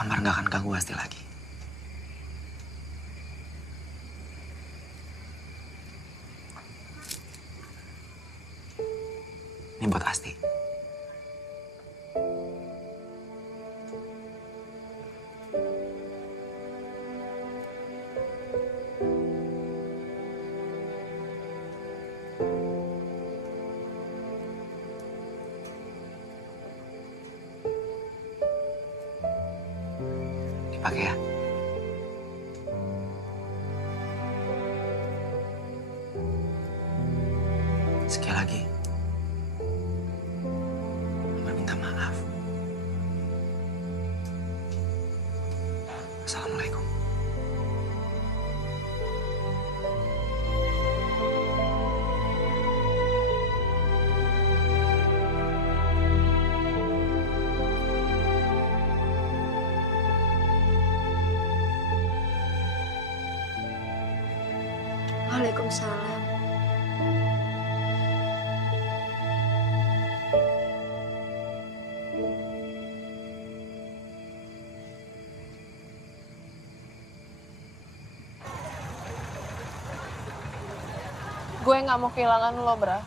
Amar gak akan ganggu Asti lagi. Ini buat Asti. Dipakai ya. Sekali lagi. Amar minta maaf. Assalamualaikum. Waalaikumsalam. Gue nggak mau kehilangan lo, Bra.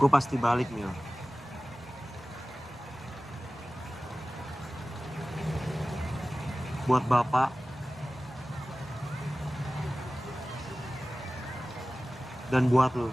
Gue pasti balik, Mil. Buat Bapak dan buat lo.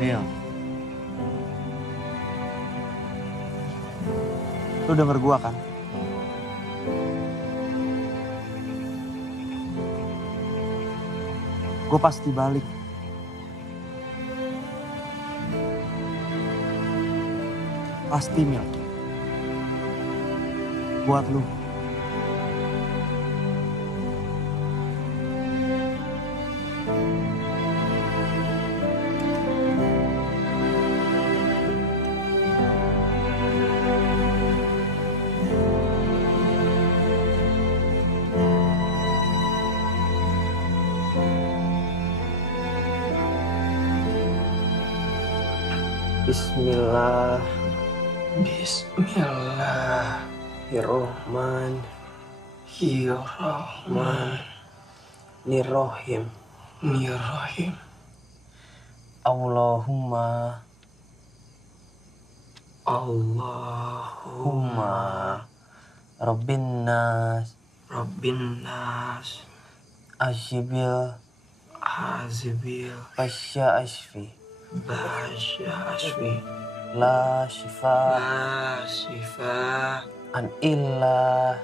Mil, lu denger gua kan? Gue pasti balik. Pasti, Mil. Buat lu. Bismillah. Bismillahirrahmanirrahim. Allahumma Rabbin nas Ashibil Basya Ashfi La shifa An illa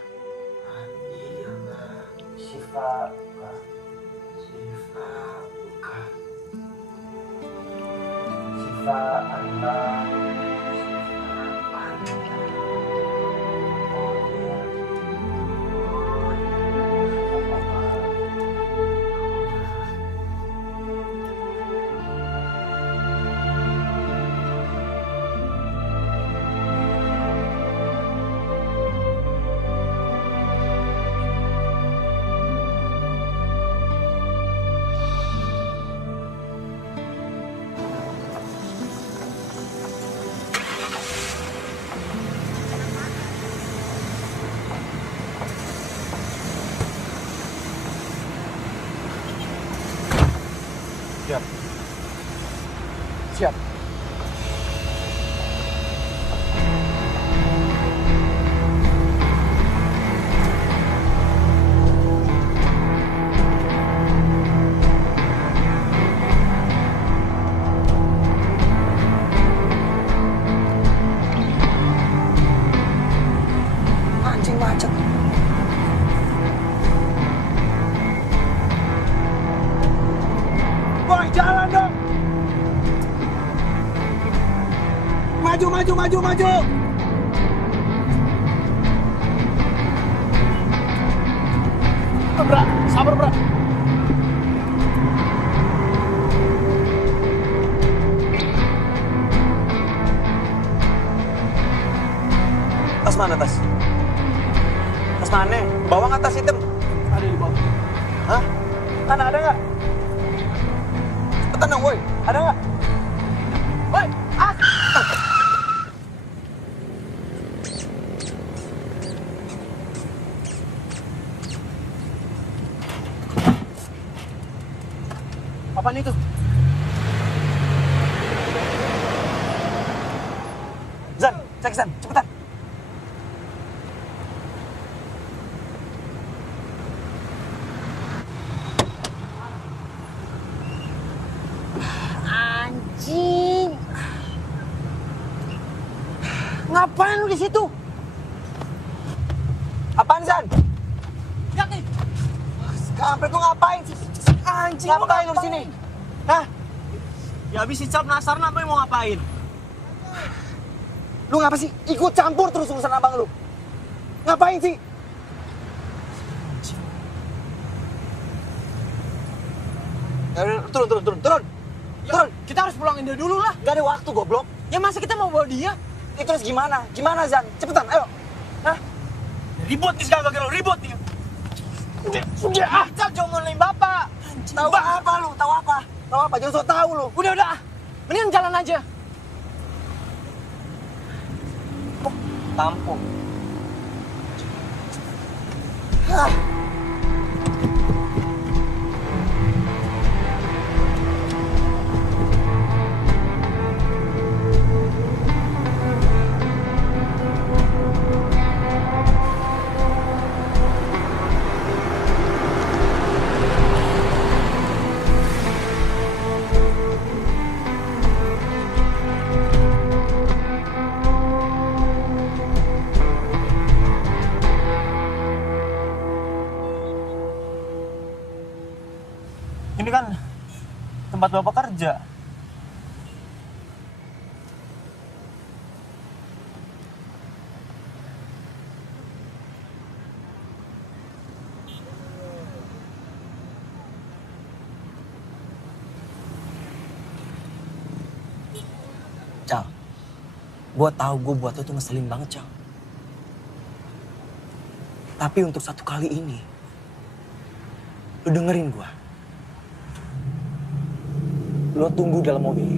Siap. Siap. Anjing macet. Boy, jalan dong. Maju, maju, maju, maju. Bra, sabar, Bra. Tas mana tas? Tas mana? Bawa nggak tas hitam? Ada di bawah. Hah? Mana ada nggak? Cepetan dong, woi. Ada nggak? Woi, ah! Apaan itu? Zan, cek Zan, cepetan. Anjing. Ngapain lu di situ? Apaan Zan? Lihat nih. Kampret lu ngapain sih? Anjing, Ngapain lu di sini? Hah? Ya habis si Cap Nasar apa yang mau ngapain? Lu ngapa sih? Ikut campur terus urusan abang lu. Ngapain sih? Turun. Turun. Kita harus pulangin dia dulu lah. Gak ada waktu, goblok. Ya masa kita mau bawa dia? Terus gimana? Gimana, Zan? Cepetan, ayo. Hah? Ribut nih sekarang gara-gara ribut nih. Udah ah. Cap jomelin bapak. Tahu apa lu? Tahu apa? Tahu apa? Jangan sok tahu lu. Udah. Mendingan jalan aja. Tampung. Ini kan tempat bapak kerja. Cal, gue tahu gue buat lo tuh ngeselin banget, Cal. Tapi untuk satu kali ini, lo dengerin gue. Lo tunggu dalam mobil.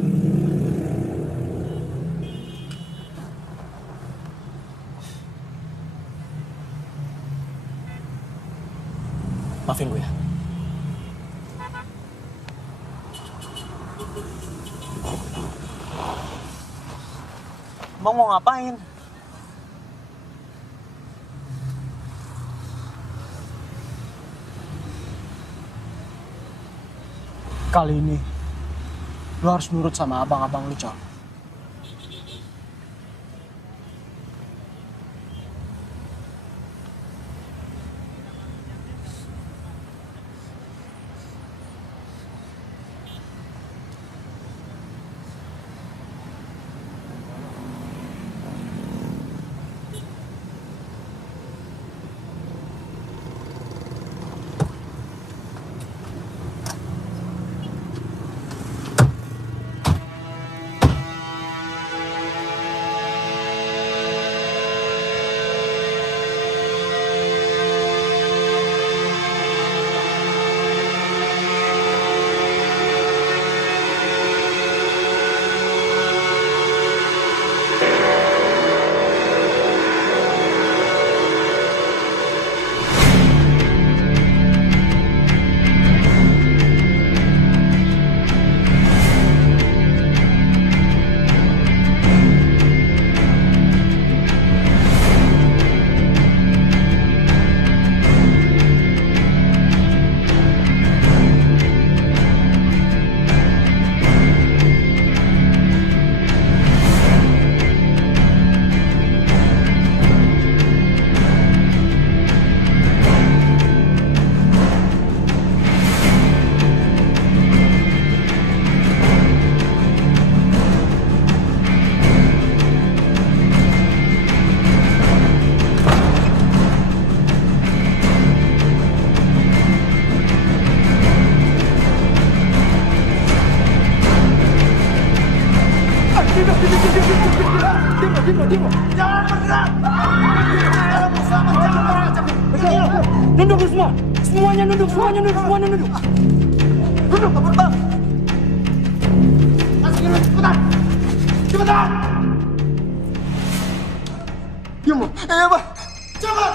Maafin gue ya. Bang mau ngapain? Kali ini, lo harus nurut sama abang-abang lu, Cal. jangan bergerak. Nunduk lu semua. Semuanya nunduk, semuanya nunduk. Duduk, Bang. Masukin lu, cepetan. Diam, Bang. Cepat.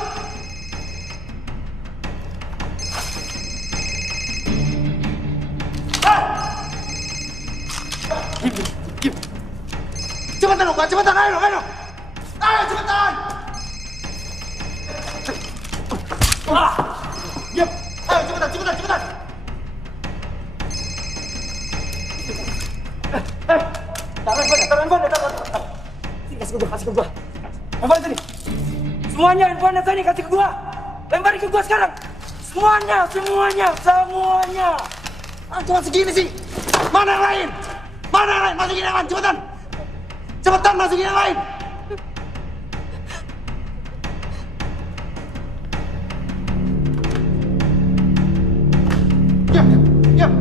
Diam. Cepetan lu, Pak. Cepetan, ayo. Ayo, cepetan. Diam. Ayo, cepetan. Taruh handphone. Sini, kasih ke gua. Handphone sini. Semuanya handphone sini, kasih ke gua. Lemparin ke gua sekarang. Semuanya. Cuma segini sih. Mana yang lain? Masukin yang lain, cepetan. Masukin yang lain. Diam.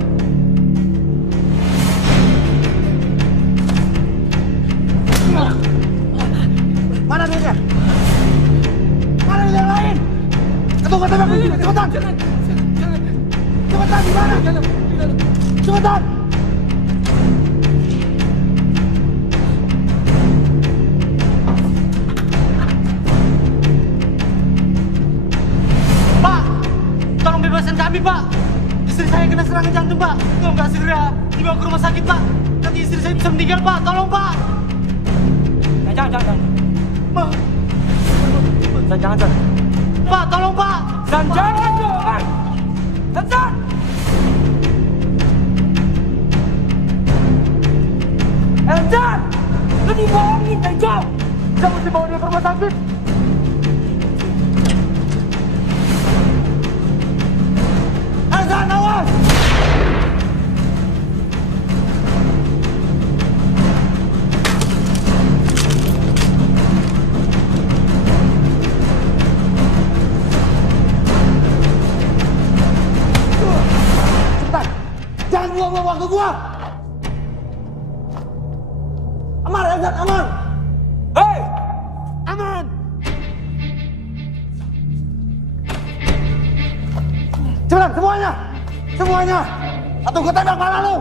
Mana duitnya? Mana duit yang lain? Tunggu, cepetan. Cepetan, di mana? Cepetan. Pak, tolong bebaskan kami, Pak. Istri saya kena serangan jantung, Pak. Kalau nggak segera dibawa ke rumah sakit, Pak. Nanti istri saya bisa meninggal, Pak. Tolong, Pak. Jangan. Jangan. Pak, tolong, Pak. Jangan dong. Jangan. Eljan, lu dibohongin, Bego. Kita mesti bawa dia ke rumah sakit. Eljan, awas! Cepetan! Jangan buang-buang waktu gua! Amar, Eljan, aman! Hei! Aman! Cepetan, semuanya! Atau gue tembak kepala lu!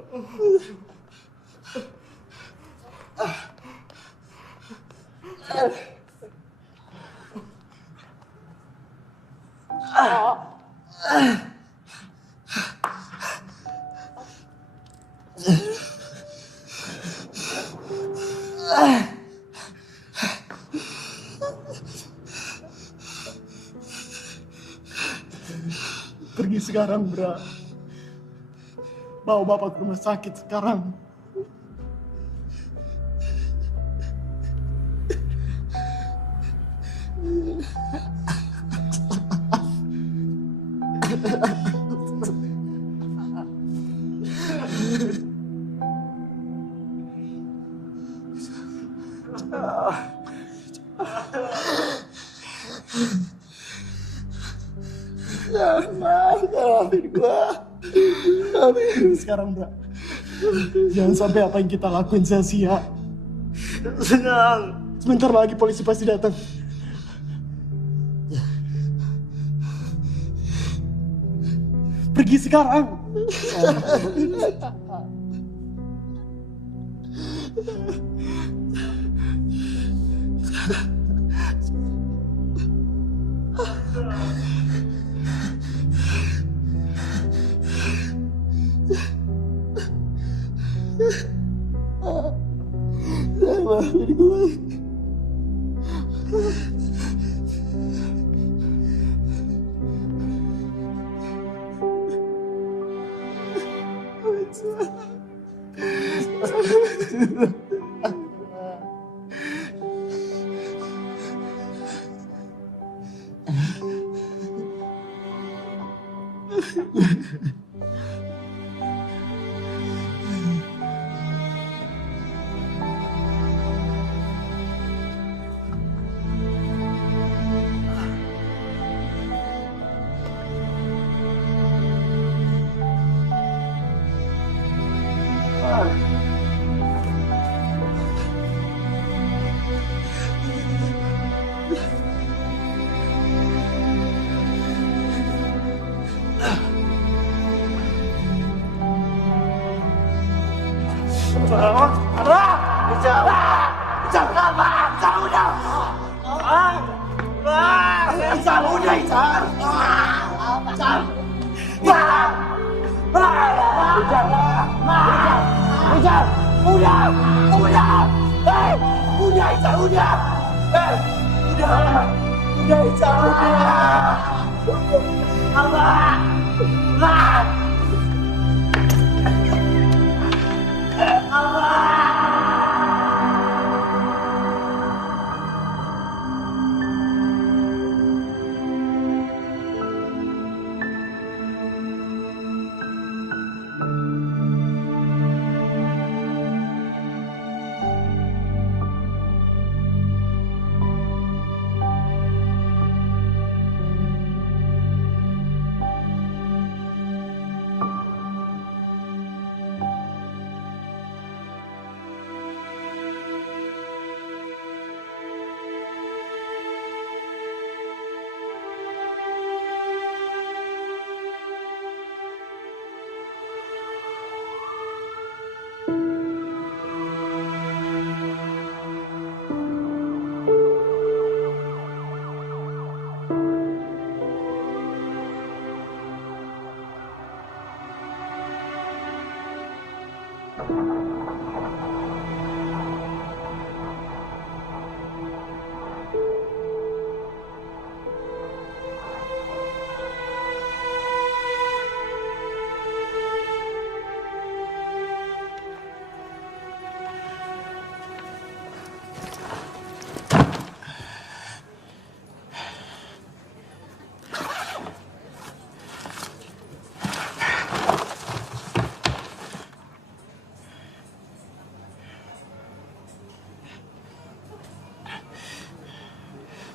Pergi sekarang, Bra. Bawa bapak ke rumah sakit sekarang. Maafin gua. Sekarang, Bra. Jangan sampai apa yang kita lakuin sia-sia. Sebentar lagi polisi pasti datang. Pergi sekarang. Maafin gue.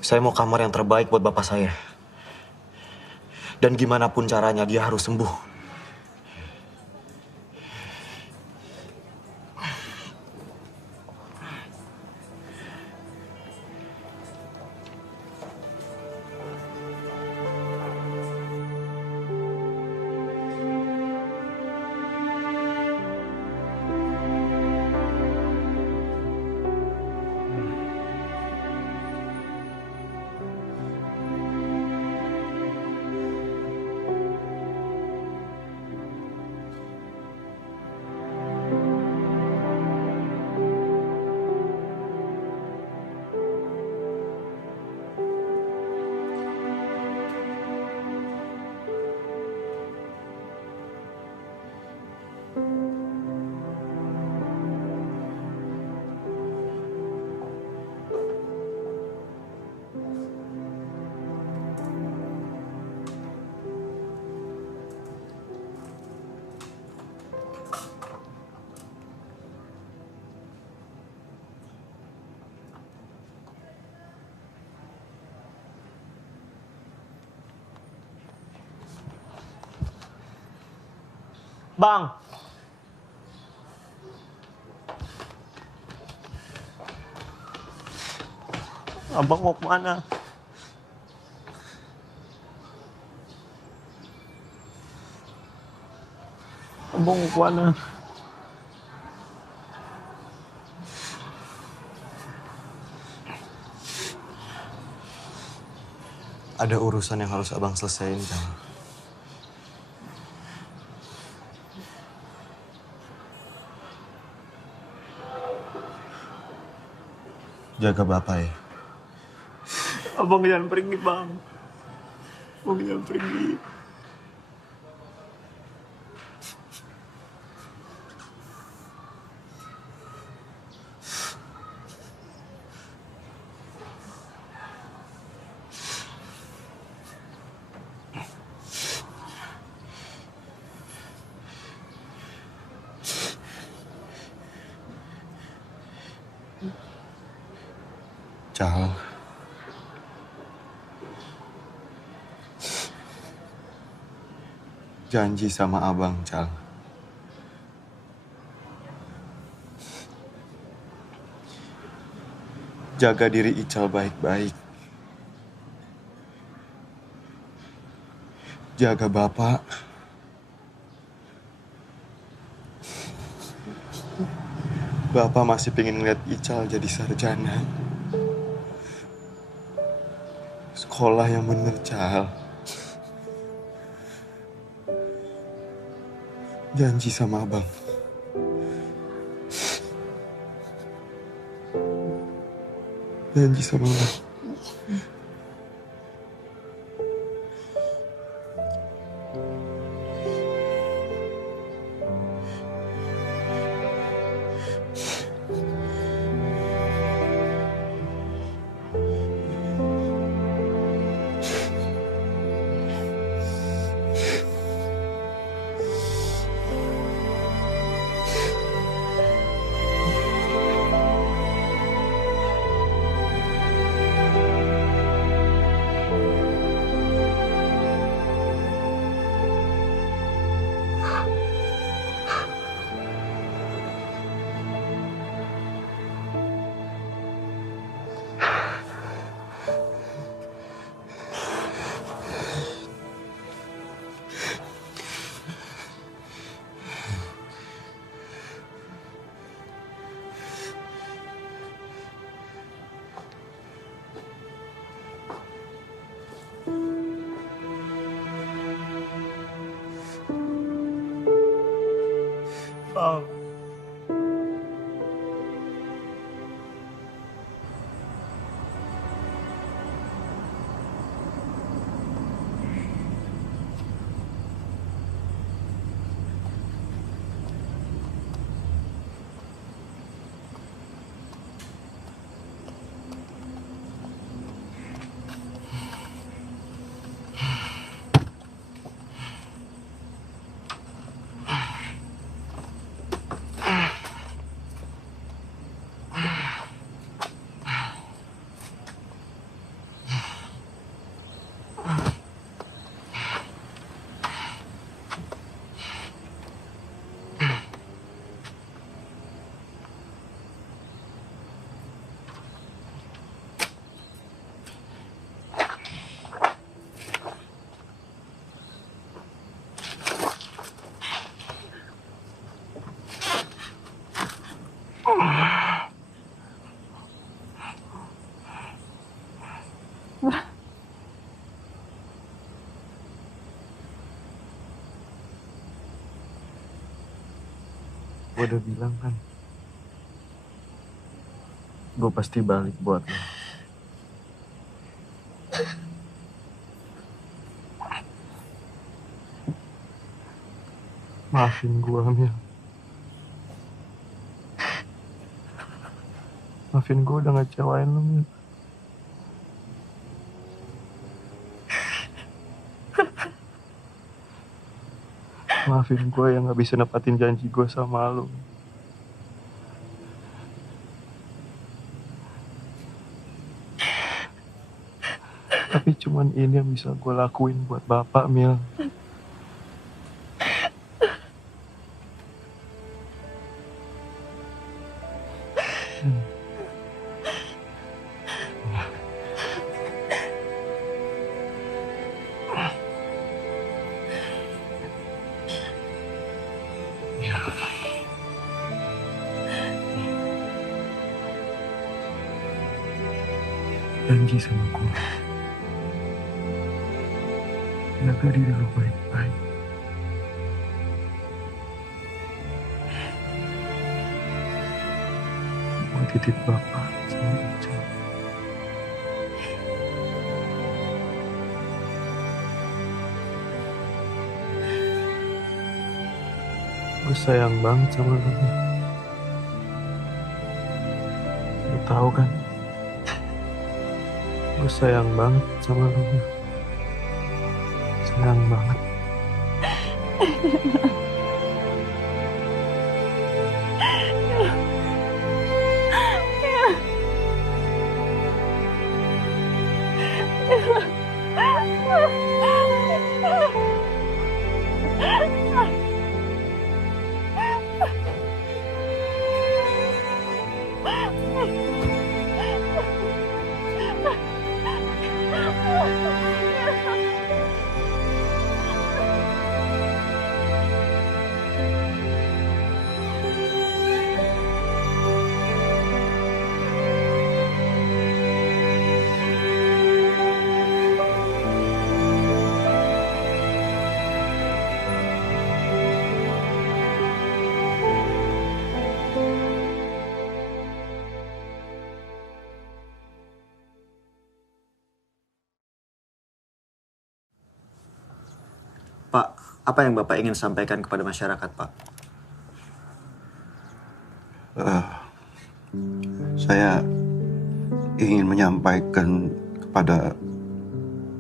Saya mau kamar yang terbaik buat bapak saya. Dan gimana pun caranya dia harus sembuh. Bang. Abang mau kemana? Abang mau kemana? Ada urusan yang harus abang selesaiin, Jal. Jaga bapak ya. Abang jangan pergi, Bang. Abang jangan pergi. Jal. Janji sama abang, Jal. Jaga diri Ical baik-baik. Jaga bapak. Bapak masih pengen ngeliat Ical jadi sarjana. Sekolah yang bener, Cal. Janji sama abang. Janji sama abang. Bang. Gue udah bilang kan, gue pasti balik buat lo. Maafin gue, Mil. Maafin gue udah ngecewain lo, Mil. Maafin gue yang gak bisa nepatin janji gue sama lo. Tapi cuman ini yang bisa gue lakuin buat bapak, Mil. Ya. Janji sama gue. Jaga diri lu baik-baik. Gue titip Bapak sama Ica. Gue sayang banget sama lu. Lu tahu kan? Gue sayang banget sama lu. Sayang banget. Pak, apa yang Bapak ingin sampaikan kepada masyarakat, Pak? Saya ingin menyampaikan kepada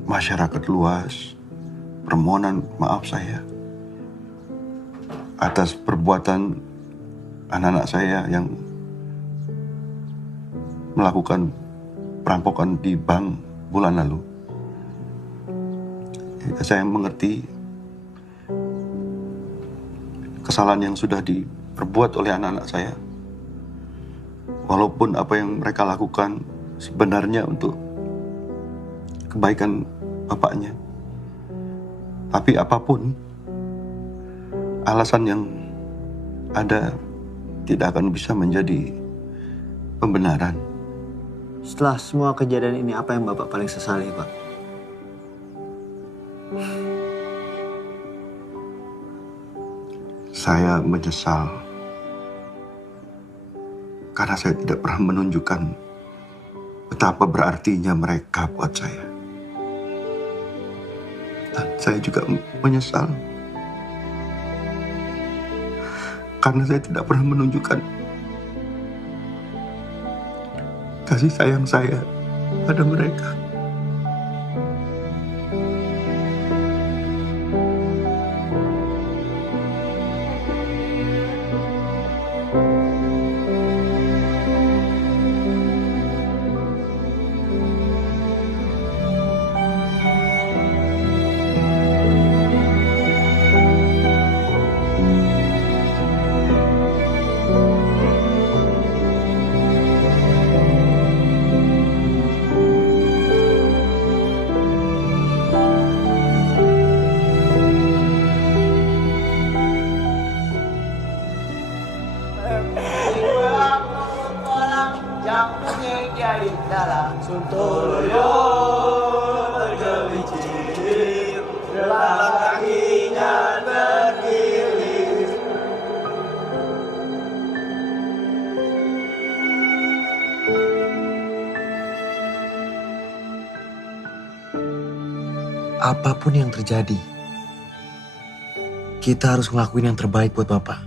masyarakat luas permohonan maaf saya atas perbuatan anak-anak saya yang melakukan perampokan di bank bulan lalu. Saya mengerti kesalahan yang sudah diperbuat oleh anak-anak saya. Walaupun apa yang mereka lakukan sebenarnya untuk kebaikan bapaknya. Tapi apapun alasan yang ada tidak akan bisa menjadi pembenaran. Setelah semua kejadian ini, apa yang Bapak paling sesali, Pak? Saya menyesal karena saya tidak pernah menunjukkan betapa berartinya mereka buat saya. Dan saya juga menyesal karena saya tidak pernah menunjukkan kasih sayang saya pada mereka. Apapun yang terjadi, kita harus ngelakuin yang terbaik buat Bapak.